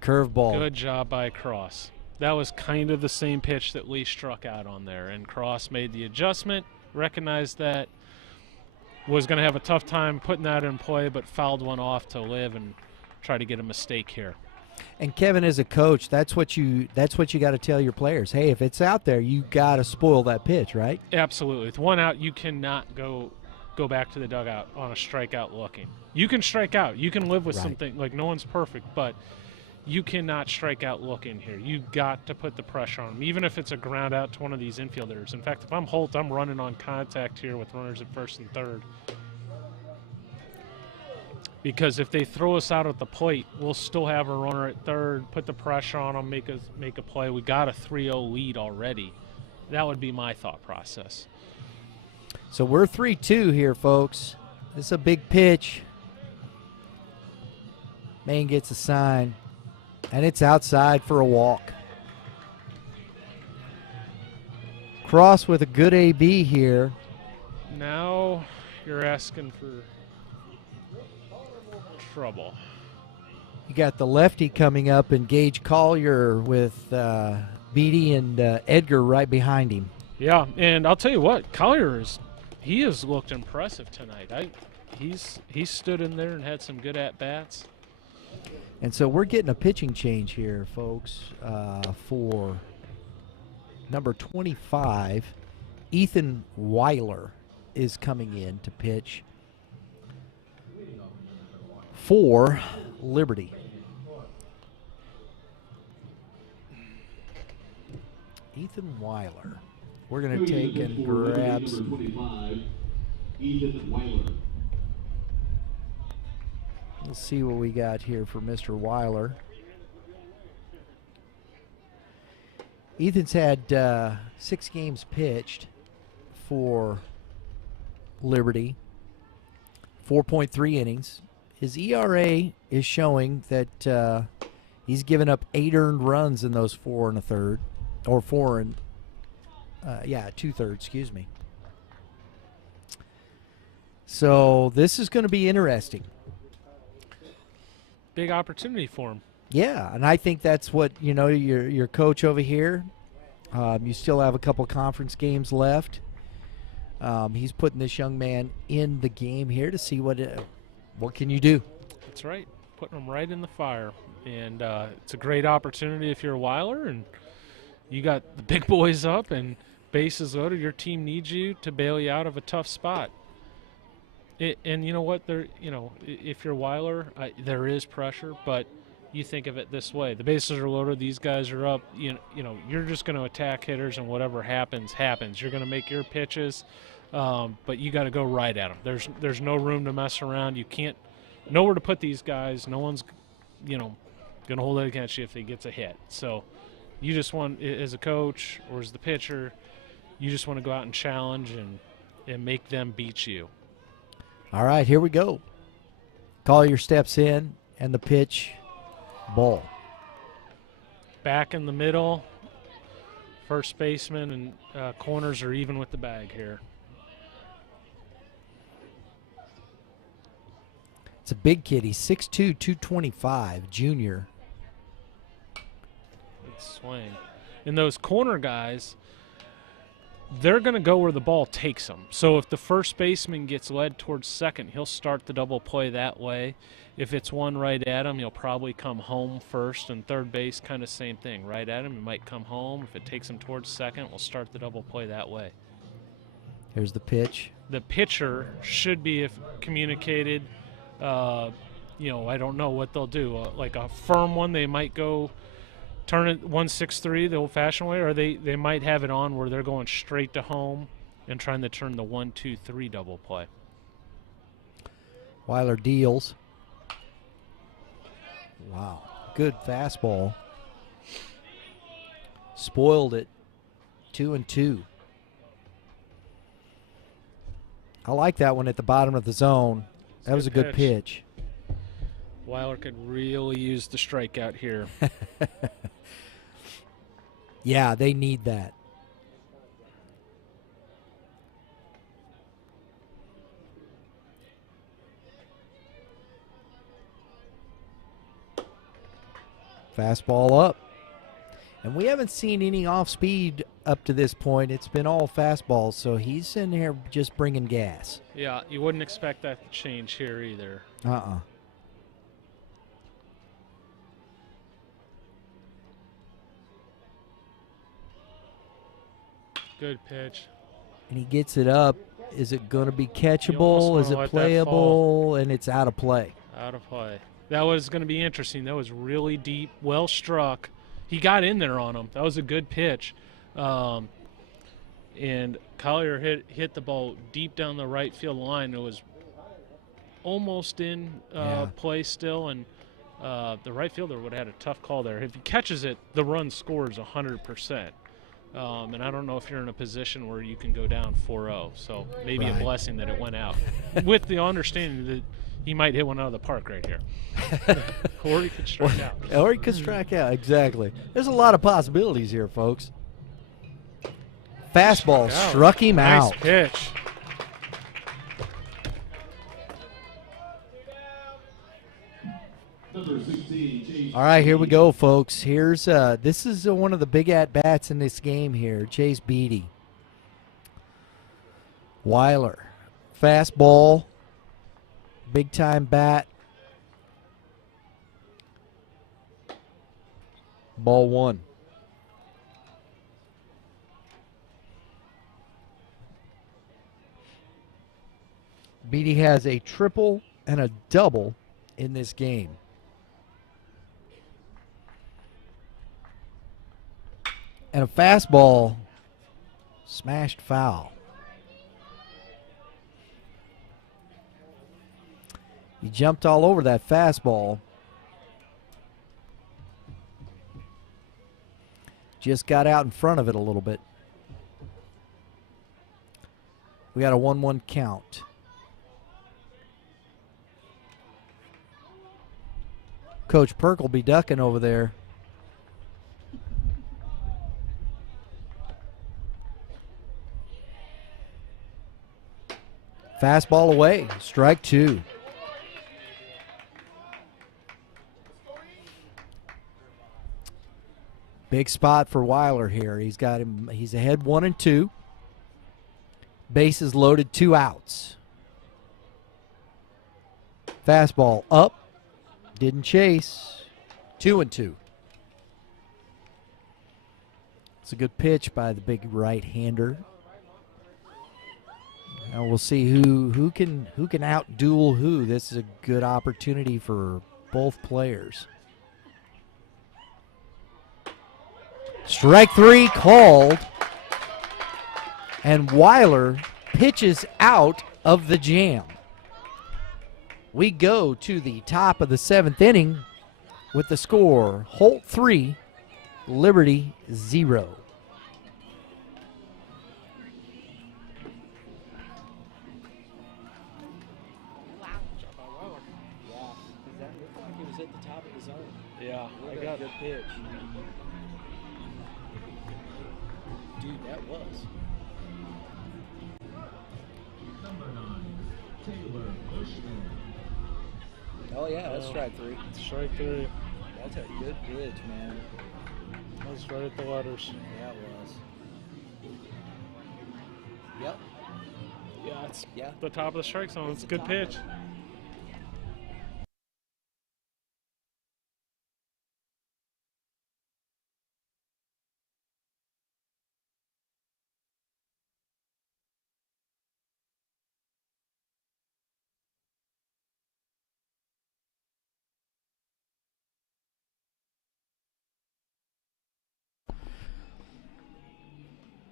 Curveball. Good job by Cross. That was kind of the same pitch that Lee struck out on there, and Cross made the adjustment, recognized that, was going to have a tough time putting that in play, but fouled one off to live and try to get a mistake here. And Kevin, as a coach, that's what you got to tell your players. Hey, if it's out there, you got to spoil that pitch, right? Absolutely. With one out, you cannot go back to the dugout on a strikeout looking. You can strike out. You can live with something. Like, no one's perfect, but you cannot strike out looking here. You got to put the pressure on them, even if it's a ground out to one of these infielders. In fact, if I'm Holt, I'm running on contact here with runners at first and third. Because if they throw us out at the plate, we'll still have a runner at third, put the pressure on them, make a play. We got a 3-0 lead already. That would be my thought process. So we're 3-2 here, folks. This is a big pitch. Maine gets a sign, and it's outside for a walk. Cross with a good AB here. Now you're asking for trouble. You got the lefty coming up, and Gage Collier with Beatty and Edgar right behind him. Yeah, and I'll tell you what, Collier he has looked impressive tonight. He's stood in there and had some good at-bats. And so we're getting a pitching change here, folks, for number 25. Ethan Weiler is coming in to pitch for Liberty. Ethan Weiler. We're going to take and grab some. 25, Ethan Weiler. We'll see what we got here for Mr. Weiler. Ethan's had 6 games pitched for Liberty, 4.3 innings. His ERA is showing that he's given up 8 earned runs in those 4 2/3, or 2/3, excuse me. So this is going to be interesting. Big opportunity for him. Yeah, and I think that's what, your coach over here, you still have a couple conference games left. He's putting this young man in the game here to see what can you do. That's right, putting him right in the fire. And it's a great opportunity if you're a Weiler and you got the big boys up and bases loaded. Your team needs you to bail you out of a tough spot. And you know what? If you're Weiler, there is pressure, but you think of it this way: the bases are loaded, these guys are up. You're just going to attack hitters, and whatever happens. You're going to make your pitches, but you got to go right at them. There's no room to mess around. You can't nowhere to put these guys. No one's going to hold it against you if they gets a hit. So you just want, as a coach or as the pitcher, you just want to go out and challenge and make them beat you. All right, here we go. Collier steps in, and the pitch, ball. Back in the middle, first baseman and corners are even with the bag here. It's a big kid. He's 6'2", 225, junior. Good swing. And those corner guys, they're going to go where the ball takes them. So if the first baseman gets led towards second, he'll start the double play that way. If it's one right at him, he'll probably come home first, and third base, kind of same thing. Right at him, he might come home. If it takes him towards second, we'll start the double play that way. Here's the pitch. The pitcher should be, if communicated, I don't know what they'll do. Like a firm one, they might go turn it 1-6-3 the old-fashioned way, or they might have it on where they're going straight to home and trying to turn the 1-2-3 double play. Weiler deals. Wow, good fastball. Spoiled it. 2-2. I like that one at the bottom of the zone. That was a good pitch. Weiler could really use the strikeout here. Yeah, they need that. Fastball up. And we haven't seen any off speed up to this point. It's been all fastballs, so he's in here just bringing gas. Yeah, you wouldn't expect that to change here either. Good pitch. And he gets it up. Is it going to be catchable? Is it playable? And it's out of play. Out of play. That was going to be interesting. That was really deep, well struck. He got in there on him. That was a good pitch. And Collier hit the ball deep down the right field line. It was almost in play still, and the right fielder would have had a tough call there. If he catches it, the run scores 100%. And I don't know if you're in a position where you can go down 4-0. So maybe a blessing that it went out, with the understanding that he might hit one out of the park right here. Or he could strike out. Or he could strike out, exactly. There's a lot of possibilities here, folks. Fastball struck him out. Nice pitch. All right, here we go, folks. Here's this is one of the big at-bats in this game here. Chase Beatty. Weiler. Fastball. Big-time bat. Ball one. Beatty has a triple and a double in this game. And a fastball smashed foul. He jumped all over that fastball. Just got out in front of it a little bit. We got a 1-1 count. Coach Perk will be ducking over there. Fastball away, strike two. Big spot for Weiler here. He's got him. He's ahead 1-2. Bases loaded, 2 outs. Fastball up, didn't chase. 2-2. It's a good pitch by the big right-hander. Now we'll see who can out-duel who. This is a good opportunity for both players. Strike three called, and Weiler pitches out of the jam. We go to the top of the 7th inning with the score: Holt 3, Liberty 0. Good pitch. Dude, that was. Oh, yeah, that's strike three. Strike three. That's a good pitch, man. That was right at the letters. Yeah, it was. Yep. Yeah, it's Yeah. the top of the strike zone. It's a good pitch.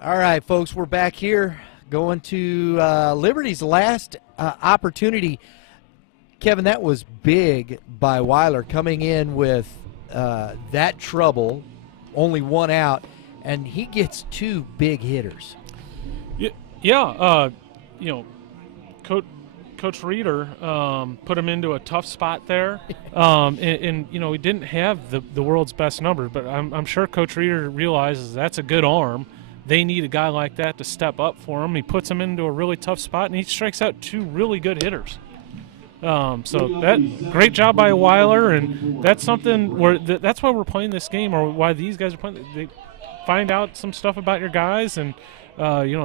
All right, folks, we're back here going to Liberty's last opportunity. Kevin, that was big by Weiler coming in with that trouble, only one out, and he gets two big hitters. Yeah, Coach Reeder put him into a tough spot there, and he didn't have the world's best numbers, but I'm sure Coach Reeder realizes that's a good arm. They need a guy like that to step up for him. He puts him into a really tough spot, and he strikes out two really good hitters. So that great job by Weiler, and that's something where that's why we're playing this game, or why these guys are playing. They find out some stuff about your guys, and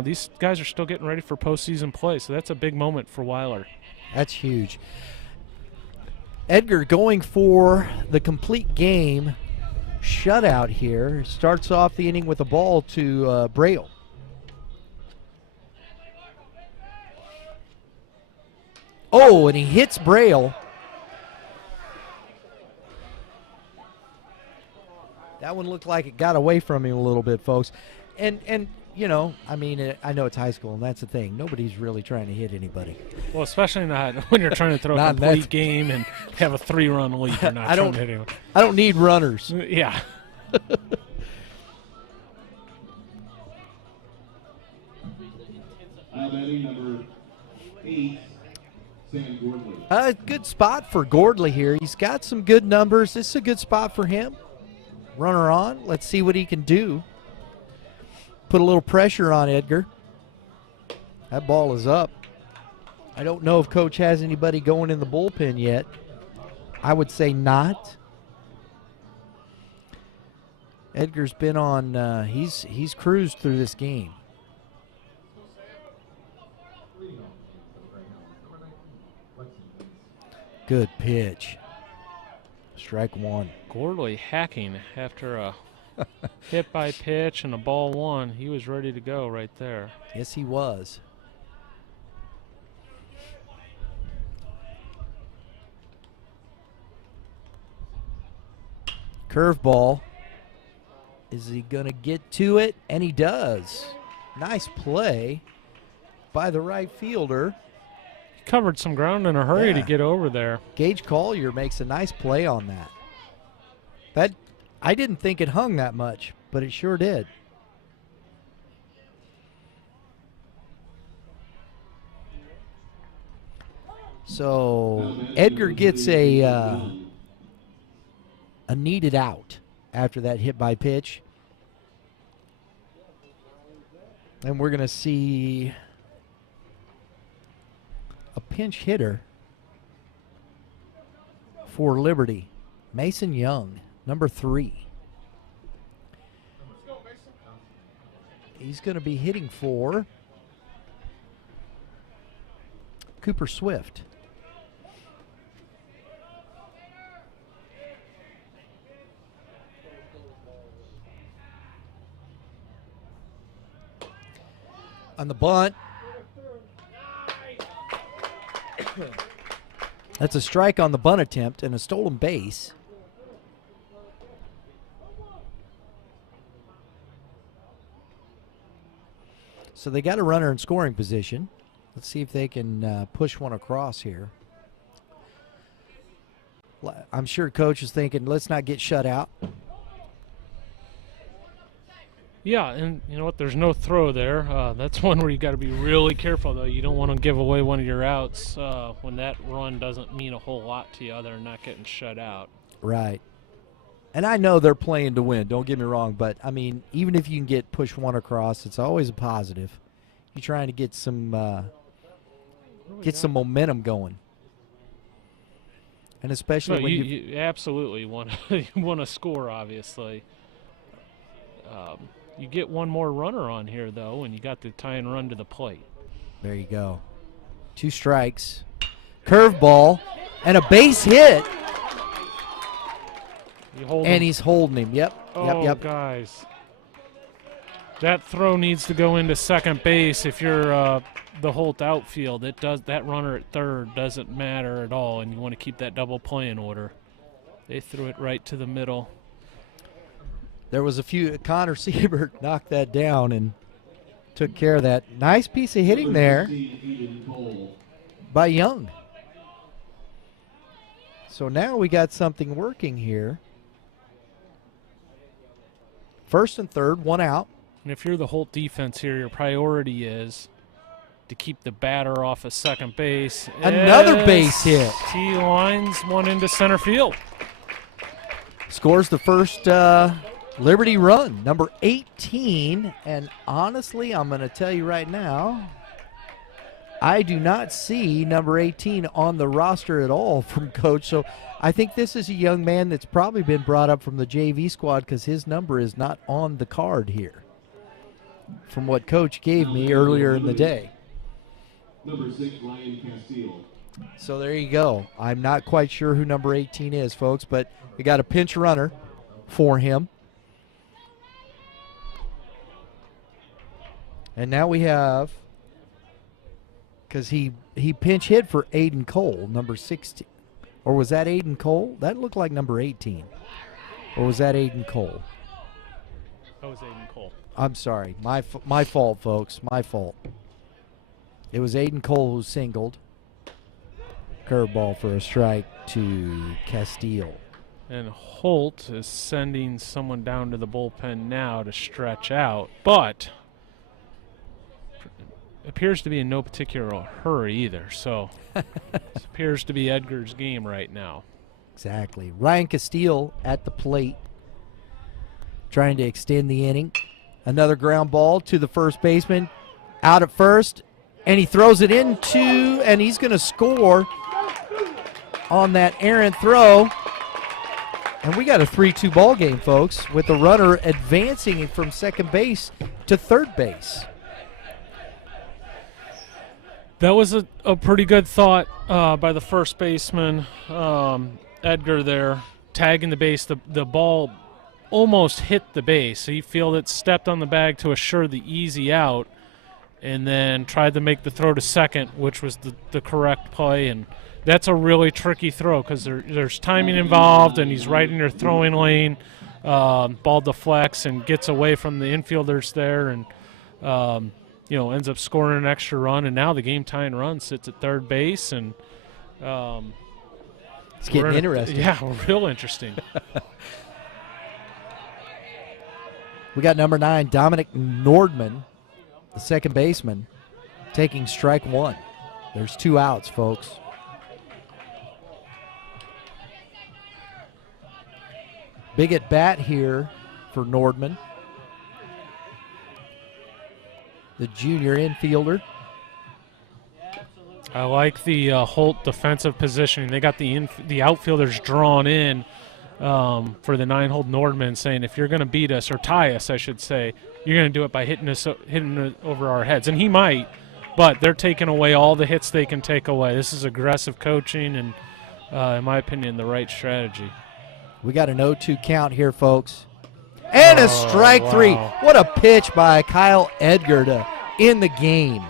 these guys are still getting ready for postseason play. So that's a big moment for Weiler. That's huge. Edgar going for the complete game shutout here. Starts off the inning with a ball to Braille. Oh, and he hits Braille. That one looked like it got away from him a little bit, folks. And I know it's high school, and that's the thing. Nobody's really trying to hit anybody. Well, especially not when you're trying to throw a complete game and have a 3-run lead. You're not trying to hit anyone. I don't need runners. Yeah. Batting number 8, Sam Gordley. Good spot for Gordley here. He's got some good numbers. This is a good spot for him. Runner on. Let's see what he can do. Put a little pressure on Edgar. That ball is up. I don't know if Coach has anybody going in the bullpen yet. I would say not. Edgar's been on, he's cruised through this game. Good pitch. Strike one. Gordley hacking after a hit by pitch and a ball one. He was ready to go right there. Yes, he was. Curveball. Is he going to get to it? And he does. Nice play by the right fielder. He covered some ground in a hurry to get over there. Gage Collier makes a nice play on that. I didn't think it hung that much, but it sure did. So Edgar gets a needed out after that hit by pitch. And we're going to see a pinch hitter for Liberty. Mason Young, number 3. He's going to be hitting for Cooper Swift. On the bunt. That's a strike on the bunt attempt and a stolen base. So they got a runner in scoring position. Let's see if they can push one across here. I'm sure Coach is thinking, let's not get shut out. Yeah, and you know what? There's no throw there. That's one where you got to be really careful, though. You don't want to give away one of your outs when that run doesn't mean a whole lot to you other than not getting shut out. Right. And I know they're playing to win, don't get me wrong, but, I mean, even if you can push one across, it's always a positive. You're trying to get some momentum going. And especially No, when you absolutely want to score, obviously. You get one more runner on here, though, and you got the tie and run to the plate. There you go. 2 strikes. Curveball and a base hit. He's holding him. Yep. Yep. Guys. That throw needs to go into second base if you're the Holt outfield. That runner at third doesn't matter at all, and you want to keep that double play in order. They threw it right to the middle. There was a few. Connor Siebert knocked that down and took care of that. Nice piece of hitting there by Young. So now we got something working here. First and third, 1 out. And if you're the Holt defense here, your priority is to keep the batter off of second base. Another base hit. He lines one into center field. Scores the first Liberty run, number 18. And honestly, I'm going to tell you right now, I do not see number 18 on the roster at all from Coach. So I think this is a young man that's probably been brought up from the JV squad because his number is not on the card here, from what Coach gave me earlier in the day. Number 6, Ryan Castile. So there you go. I'm not quite sure who number 18 is, folks, but we got a pinch runner for him. And now we have, because he pinch hit for Aiden Cole, number 16. Or was that Aiden Cole? That looked like number 18. Or was that Aiden Cole? That was Aiden Cole. I'm sorry. My fault, folks. My fault. It was Aiden Cole who singled. Curveball for a strike to Castile. And Holt is sending someone down to the bullpen now to stretch out, but appears to be in no particular hurry either. So it appears to be Edgar's game right now. Exactly. Ryan Castile at the plate, trying to extend the inning. Another ground ball to the first baseman, out at first, and he throws it into, and he's going to score on that errant throw. And we got a 3-2 ball game, folks, with the runner advancing from second base to third base. That was a pretty good thought by the first baseman, Edgar there, tagging the base. The ball almost hit the base. He fielded, stepped on the bag to assure the easy out, and then tried to make the throw to second, which was the correct play. And that's a really tricky throw because there's timing involved, and he's right in your throwing lane. Ball deflects and gets away from the infielders there, and ends up scoring an extra run. And now the game tying run sits at third base, and it's getting interesting. Yeah, real interesting. We got number 9, Dominic Nordman, the second baseman, taking strike 1. There's 2 outs, folks. Big at bat here for Nordman, the junior infielder. I like the Holt defensive positioning. They got the outfielders drawn in for the 9-hole Nordman, saying if you're going to beat us, or tie us, I should say, you're going to do it by hitting it over our heads. And he might, but they're taking away all the hits they can take away. This is aggressive coaching and, in my opinion, the right strategy. We got an 0-2 count here, folks. And a strike 3. What a pitch by Kyle Edgar to end the game.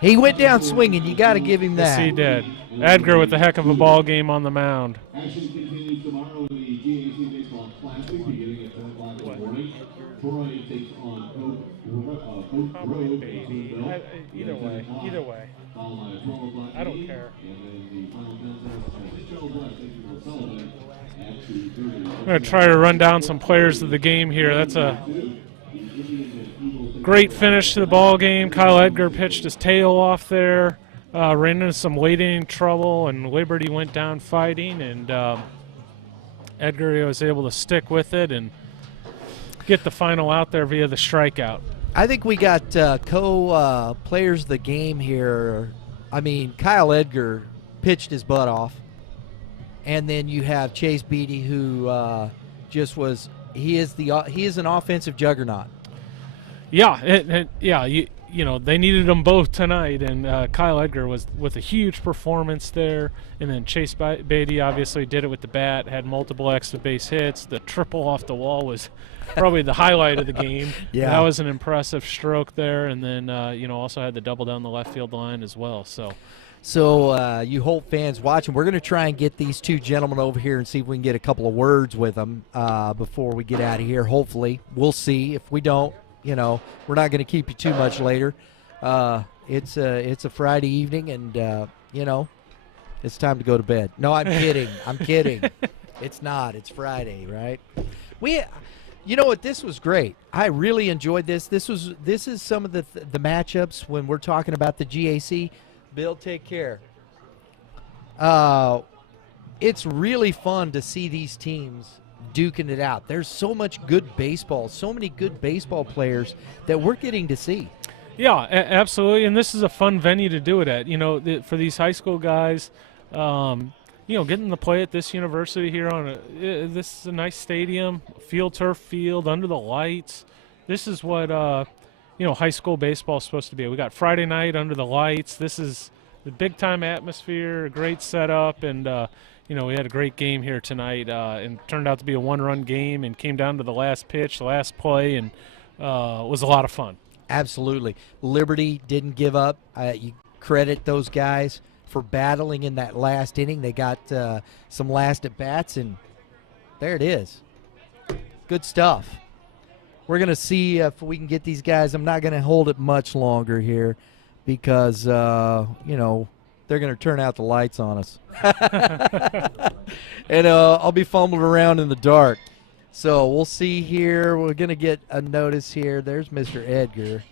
He went down swinging. You got to give him that. Yes, he did. Edgar with a heck of a ball game on the mound. Action continues tomorrow in the GAC Baseball Classic beginning at 10 o'clock in the morning. Troy takes on Oak Grove. Either way. I don't care. I'm going to try to run down some players of the game here. That's a great finish to the ball game. Kyle Edgar pitched his tail off there, ran into some late inning trouble, and Liberty went down fighting, and Edgar was able to stick with it and get the final out there via the strikeout. I think we got co-players of the game here. I mean, Kyle Edgar pitched his butt off. And then you have Chase Beatty, who just was he is an offensive juggernaut. Yeah, you know, they needed them both tonight, and Kyle Edgar was with a huge performance there, and then Chase Beatty obviously did it with the bat, had multiple extra base hits. The triple off the wall was probably the highlight of the game. Yeah, that was an impressive stroke there, and then you know, also had the double down the left field line as well. So you Holt fans watching, we're going to try and get these two gentlemen over here and see if we can get a couple of words with them before we get out of here. Hopefully, we'll see. If we don't, you know, we're not going to keep you too much later. It's a Friday evening, and you know, it's time to go to bed. No, I'm kidding. I'm kidding. It's not. It's Friday, right? You know what? This was great. I really enjoyed this. This is some of the matchups when we're talking about the GAC. Bill, take care. It's really fun to see these teams duking it out. There's so much good baseball, so many good baseball players that we're getting to see. Yeah, absolutely, and this is a fun venue to do it at. You know, for these high school guys, you know, getting to play at this university here this is a nice stadium, turf field, under the lights. This is what you know, high school baseball is supposed to be. We got Friday night under the lights. This is the big-time atmosphere, a great setup, and you know, we had a great game here tonight, and turned out to be a one-run game, and came down to the last pitch, the last play, and was a lot of fun. Absolutely. Liberty didn't give up. You credit those guys for battling in that last inning. They got some last at-bats, and there it is. Good stuff. We're going to see if we can get these guys. I'm not going to hold it much longer here because, you know, they're going to turn out the lights on us. And I'll be fumbling around in the dark. So we'll see here. We're going to get a notice here. There's Mr. Edgar.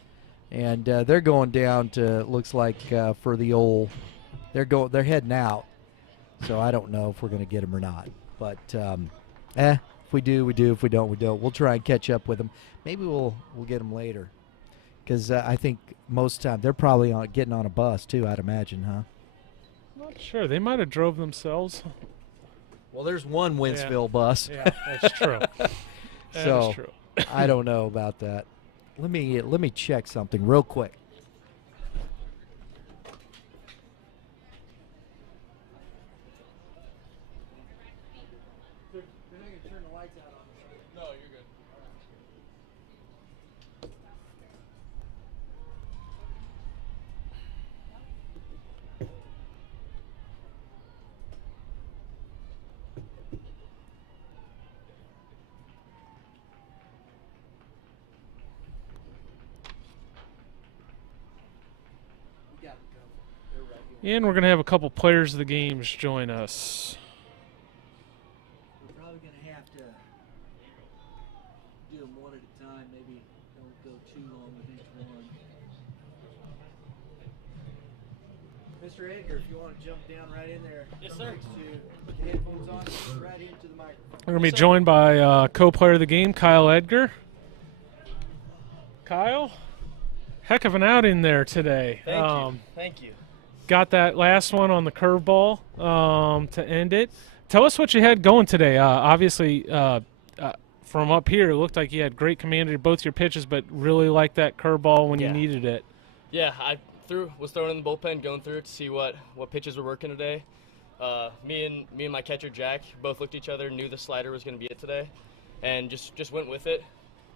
And they're going down to, looks like, for the old, they're heading out. So I don't know if we're going to get them or not. But, if we do, we do. If we don't, we don't. We'll try and catch up with them. Maybe we'll get them later. Because I think most of the time they're probably getting on a bus, too, I'd imagine, huh? Not sure. They might have drove themselves. Well, there's one Wentzville bus. Yeah, that's true. So, I don't know about that. Let me check something real quick. They're not going to turn the lights out on us. No, you're good. And we're going to have a couple players of the games join us. We're probably going to have to do them one at a time. Maybe don't go too long with each one. Mr. Edgar, if you want to jump down right in there. Yes, sir. Put the headphones on, right into the microphone. We're going to be joined by co-player of the game, Kyle Edgar. Kyle, heck of an outing there today. Thank you. Got that last one on the curveball to end it. Tell us what you had going today. Obviously, from up here, it looked like you had great command of both your pitches, but really liked that curveball when you needed it. Yeah, I was throwing in the bullpen, going through it to see what pitches were working today. Me and my catcher Jack both looked at each other, knew the slider was going to be it today, and just went with it.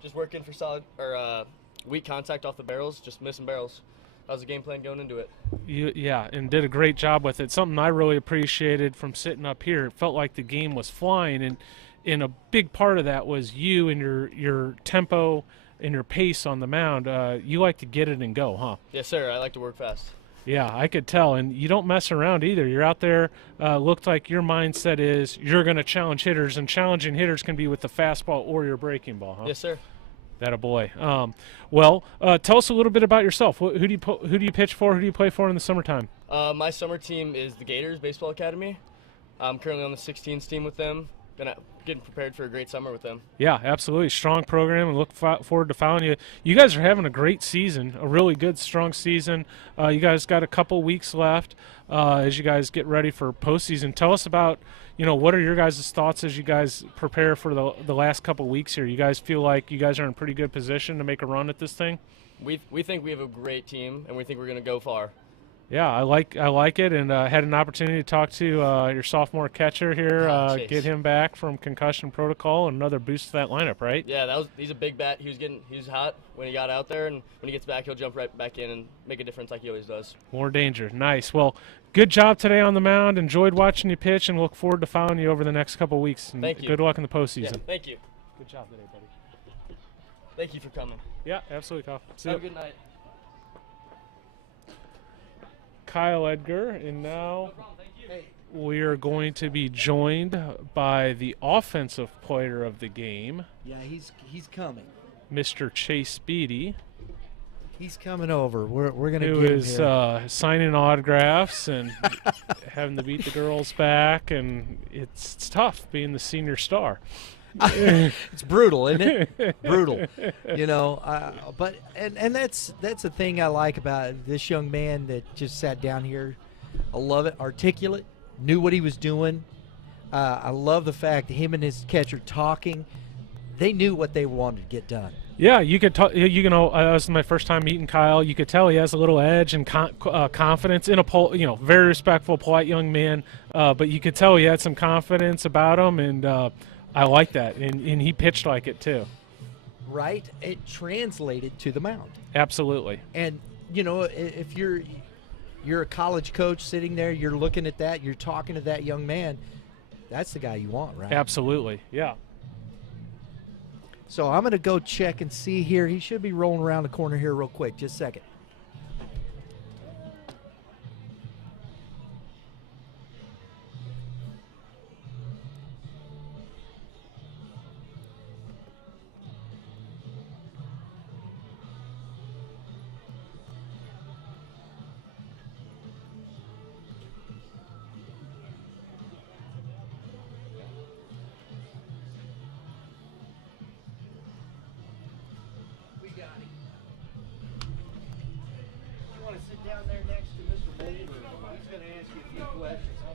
Just working for solid or weak contact off the barrels, just missing barrels. That was the game plan going into it. Yeah, and did a great job with it. Something I really appreciated from sitting up here. It felt like the game was flying, and a big part of that was you and your tempo and your pace on the mound. You like to get it and go, huh? Yes, sir. I like to work fast. Yeah, I could tell. And you don't mess around either. You're out there. Looked like your mindset is you're going to challenge hitters, and challenging hitters can be with the fastball or your breaking ball, huh? Yes, sir. That a boy. Well, tell us a little bit about yourself. Who do you pitch for? Who do you play for in the summertime? My summer team is the Gators Baseball Academy. I'm currently on the 16s team with them. getting prepared for a great summer with them. Yeah, absolutely. Strong program, and look forward to following you. You guys are having a great season, a really good, strong season. You guys got a couple weeks left as you guys get ready for postseason. Tell us about, what are your guys' thoughts as you guys prepare for the last couple weeks here? You guys feel like you guys are in pretty good position to make a run at this thing? We think we have a great team, and we think we're going to go far. Yeah, I like it, and had an opportunity to talk to your sophomore catcher here, get him back from concussion protocol, and another boost to that lineup, right? Yeah, he's a big bat. He was hot when he got out there, and when he gets back, he'll jump right back in and make a difference like he always does. More danger. Nice. Well, good job today on the mound. Enjoyed watching you pitch, and look forward to following you over the next couple of weeks. And thank you. Good luck in the postseason. Yeah, thank you. Good job today, buddy. Thank you for coming. Yeah, absolutely, Kyle. Have a good night. Kyle Edgar, and now we are going to be joined by the offensive player of the game. Yeah, he's coming. Mr. Chase Beatty. He's coming over. We're gonna who get him is here. Signing autographs and having to beat the girls back, and it's tough being the senior star. It's brutal, isn't it? Brutal, but that's the thing I like about this young man that just sat down here. I love it. Articulate, knew what he was doing. I love the fact that him and his catcher talking. They knew what they wanted to get done. Yeah, you could talk. This is my first time meeting Kyle. You could tell he has a little edge and confidence in a very respectful, polite young man. But you could tell he had some confidence about him, and I like that, and he pitched like it too. Right? It translated to the mound. Absolutely. And, if you're a college coach sitting there, you're looking at that, you're talking to that young man, that's the guy you want, right? Absolutely, yeah. So I'm going to go check and see here. He should be rolling around the corner here real quick. Just a second.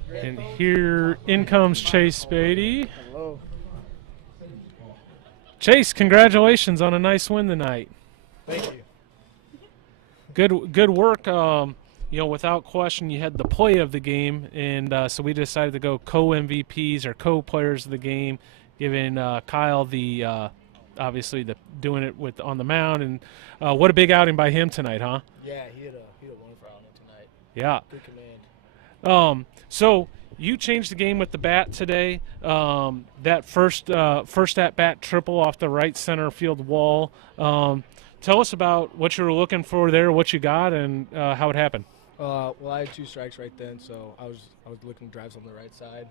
And here in comes Chase Beatty. Hello. Chase, congratulations on a nice win tonight. Thank you. Good work. Without question, you had the play of the game, and so we decided to go co-MVPs or co-players of the game, giving Kyle the obviously doing it on the mound, and what a big outing by him tonight, huh? Yeah, he had a wonderful outing tonight. Yeah. Good command. So you changed the game with the bat today. That first at bat triple off the right center field wall. Tell us about what you were looking for there, what you got, and how it happened. Well, I had 2 strikes right then, so I was looking to drive on the right side,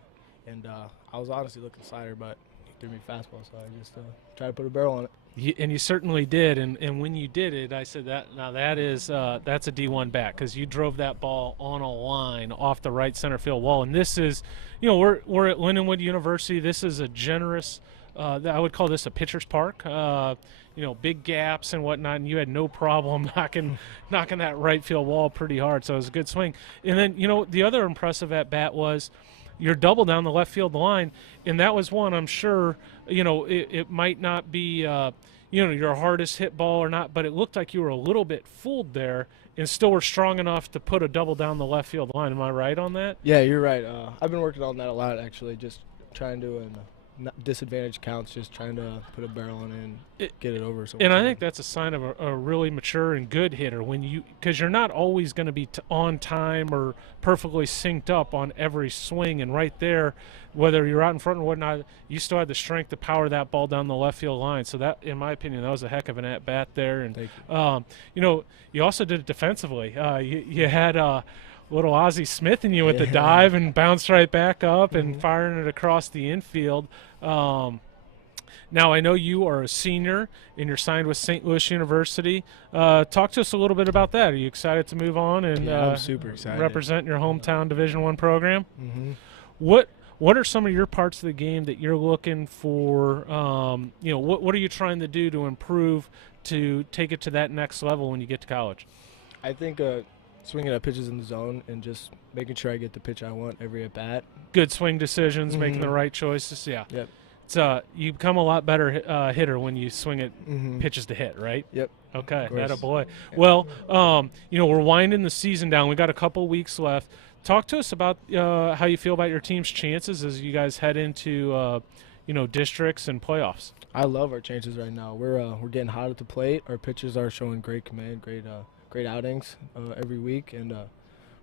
and I was honestly looking slider, but he threw me fastball, so I just tried to put a barrel on it. And you certainly did, and when you did it, I said that's a D1 bat, because you drove that ball on a line off the right center field wall. And this is, we're at Lindenwood University. This is a generous, I would call this a pitcher's park. Big gaps and whatnot, and you had no problem knocking that right field wall pretty hard. So it was a good swing. And then the other impressive at bat was your double down the left field line, and that was one I'm sure it might not be your hardest hit ball or not, but it looked like you were a little bit fooled there and still were strong enough to put a double down the left field line. Am I right on that? Yeah, you're right. I've been working on that a lot, actually, just trying to disadvantage counts, just trying to put a barrel in and get it over. And I think that's a sign of a really mature and good hitter, because you're not always going to be on time or perfectly synced up on every swing. And right there, whether you're out in front or whatnot, you still had the strength to power that ball down the left field line. So that, in my opinion, that was a heck of an at bat there. And Thank you. You also did it defensively. You had little Ozzie Smith in you with the dive and bounced right back up and firing it across the infield. Now, I know you are a senior and you're signed with St. Louis University. Talk to us a little bit about that. Are you excited to move on and I'm super excited. represent your hometown Division I program? Mm-hmm. What are some of your parts of the game that you're looking for? What are you trying to do to improve to take it to that next level when you get to college? I think swinging at pitches in the zone and just making sure I get the pitch I want every at bat. Good swing decisions, making the right choices. Yeah. Yep. It's you become a lot better hitter when you swing at pitches to hit, right? Yep. Okay, atta boy. Well, we're winding the season down. We got a couple weeks left. Talk to us about how you feel about your team's chances as you guys head into districts and playoffs. I love our chances right now. We're getting hot at the plate. Our pitchers are showing great command, great outings every week, and we're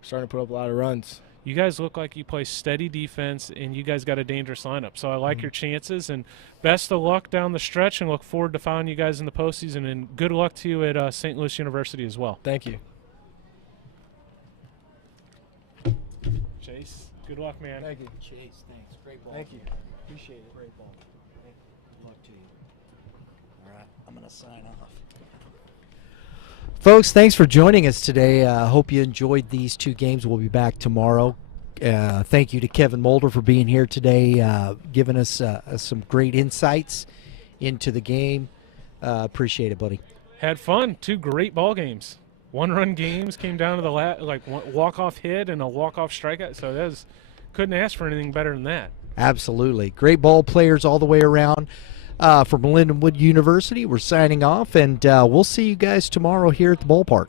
starting to put up a lot of runs. You guys look like you play steady defense, and you guys got a dangerous lineup. So I like your chances, and best of luck down the stretch, and look forward to following you guys in the postseason. And good luck to you at St. Louis University as well. Thank you. Chase, good luck, man. Thank you. Chase, thanks. Great ball. Thank you. Appreciate it. Great ball. Good luck to you. All right, I'm going to sign off. Folks, thanks for joining us today. Hope you enjoyed these two games. We'll be back tomorrow. Thank you to Kevin Moulder for being here today, giving us some great insights into the game. Appreciate it, buddy. Had fun. 2 great ball games. 1-run games, came down to the walk-off hit and a walk-off strikeout. So couldn't ask for anything better than that. Absolutely. Great ball players all the way around. From Lindenwood University, we're signing off, and we'll see you guys tomorrow here at the ballpark.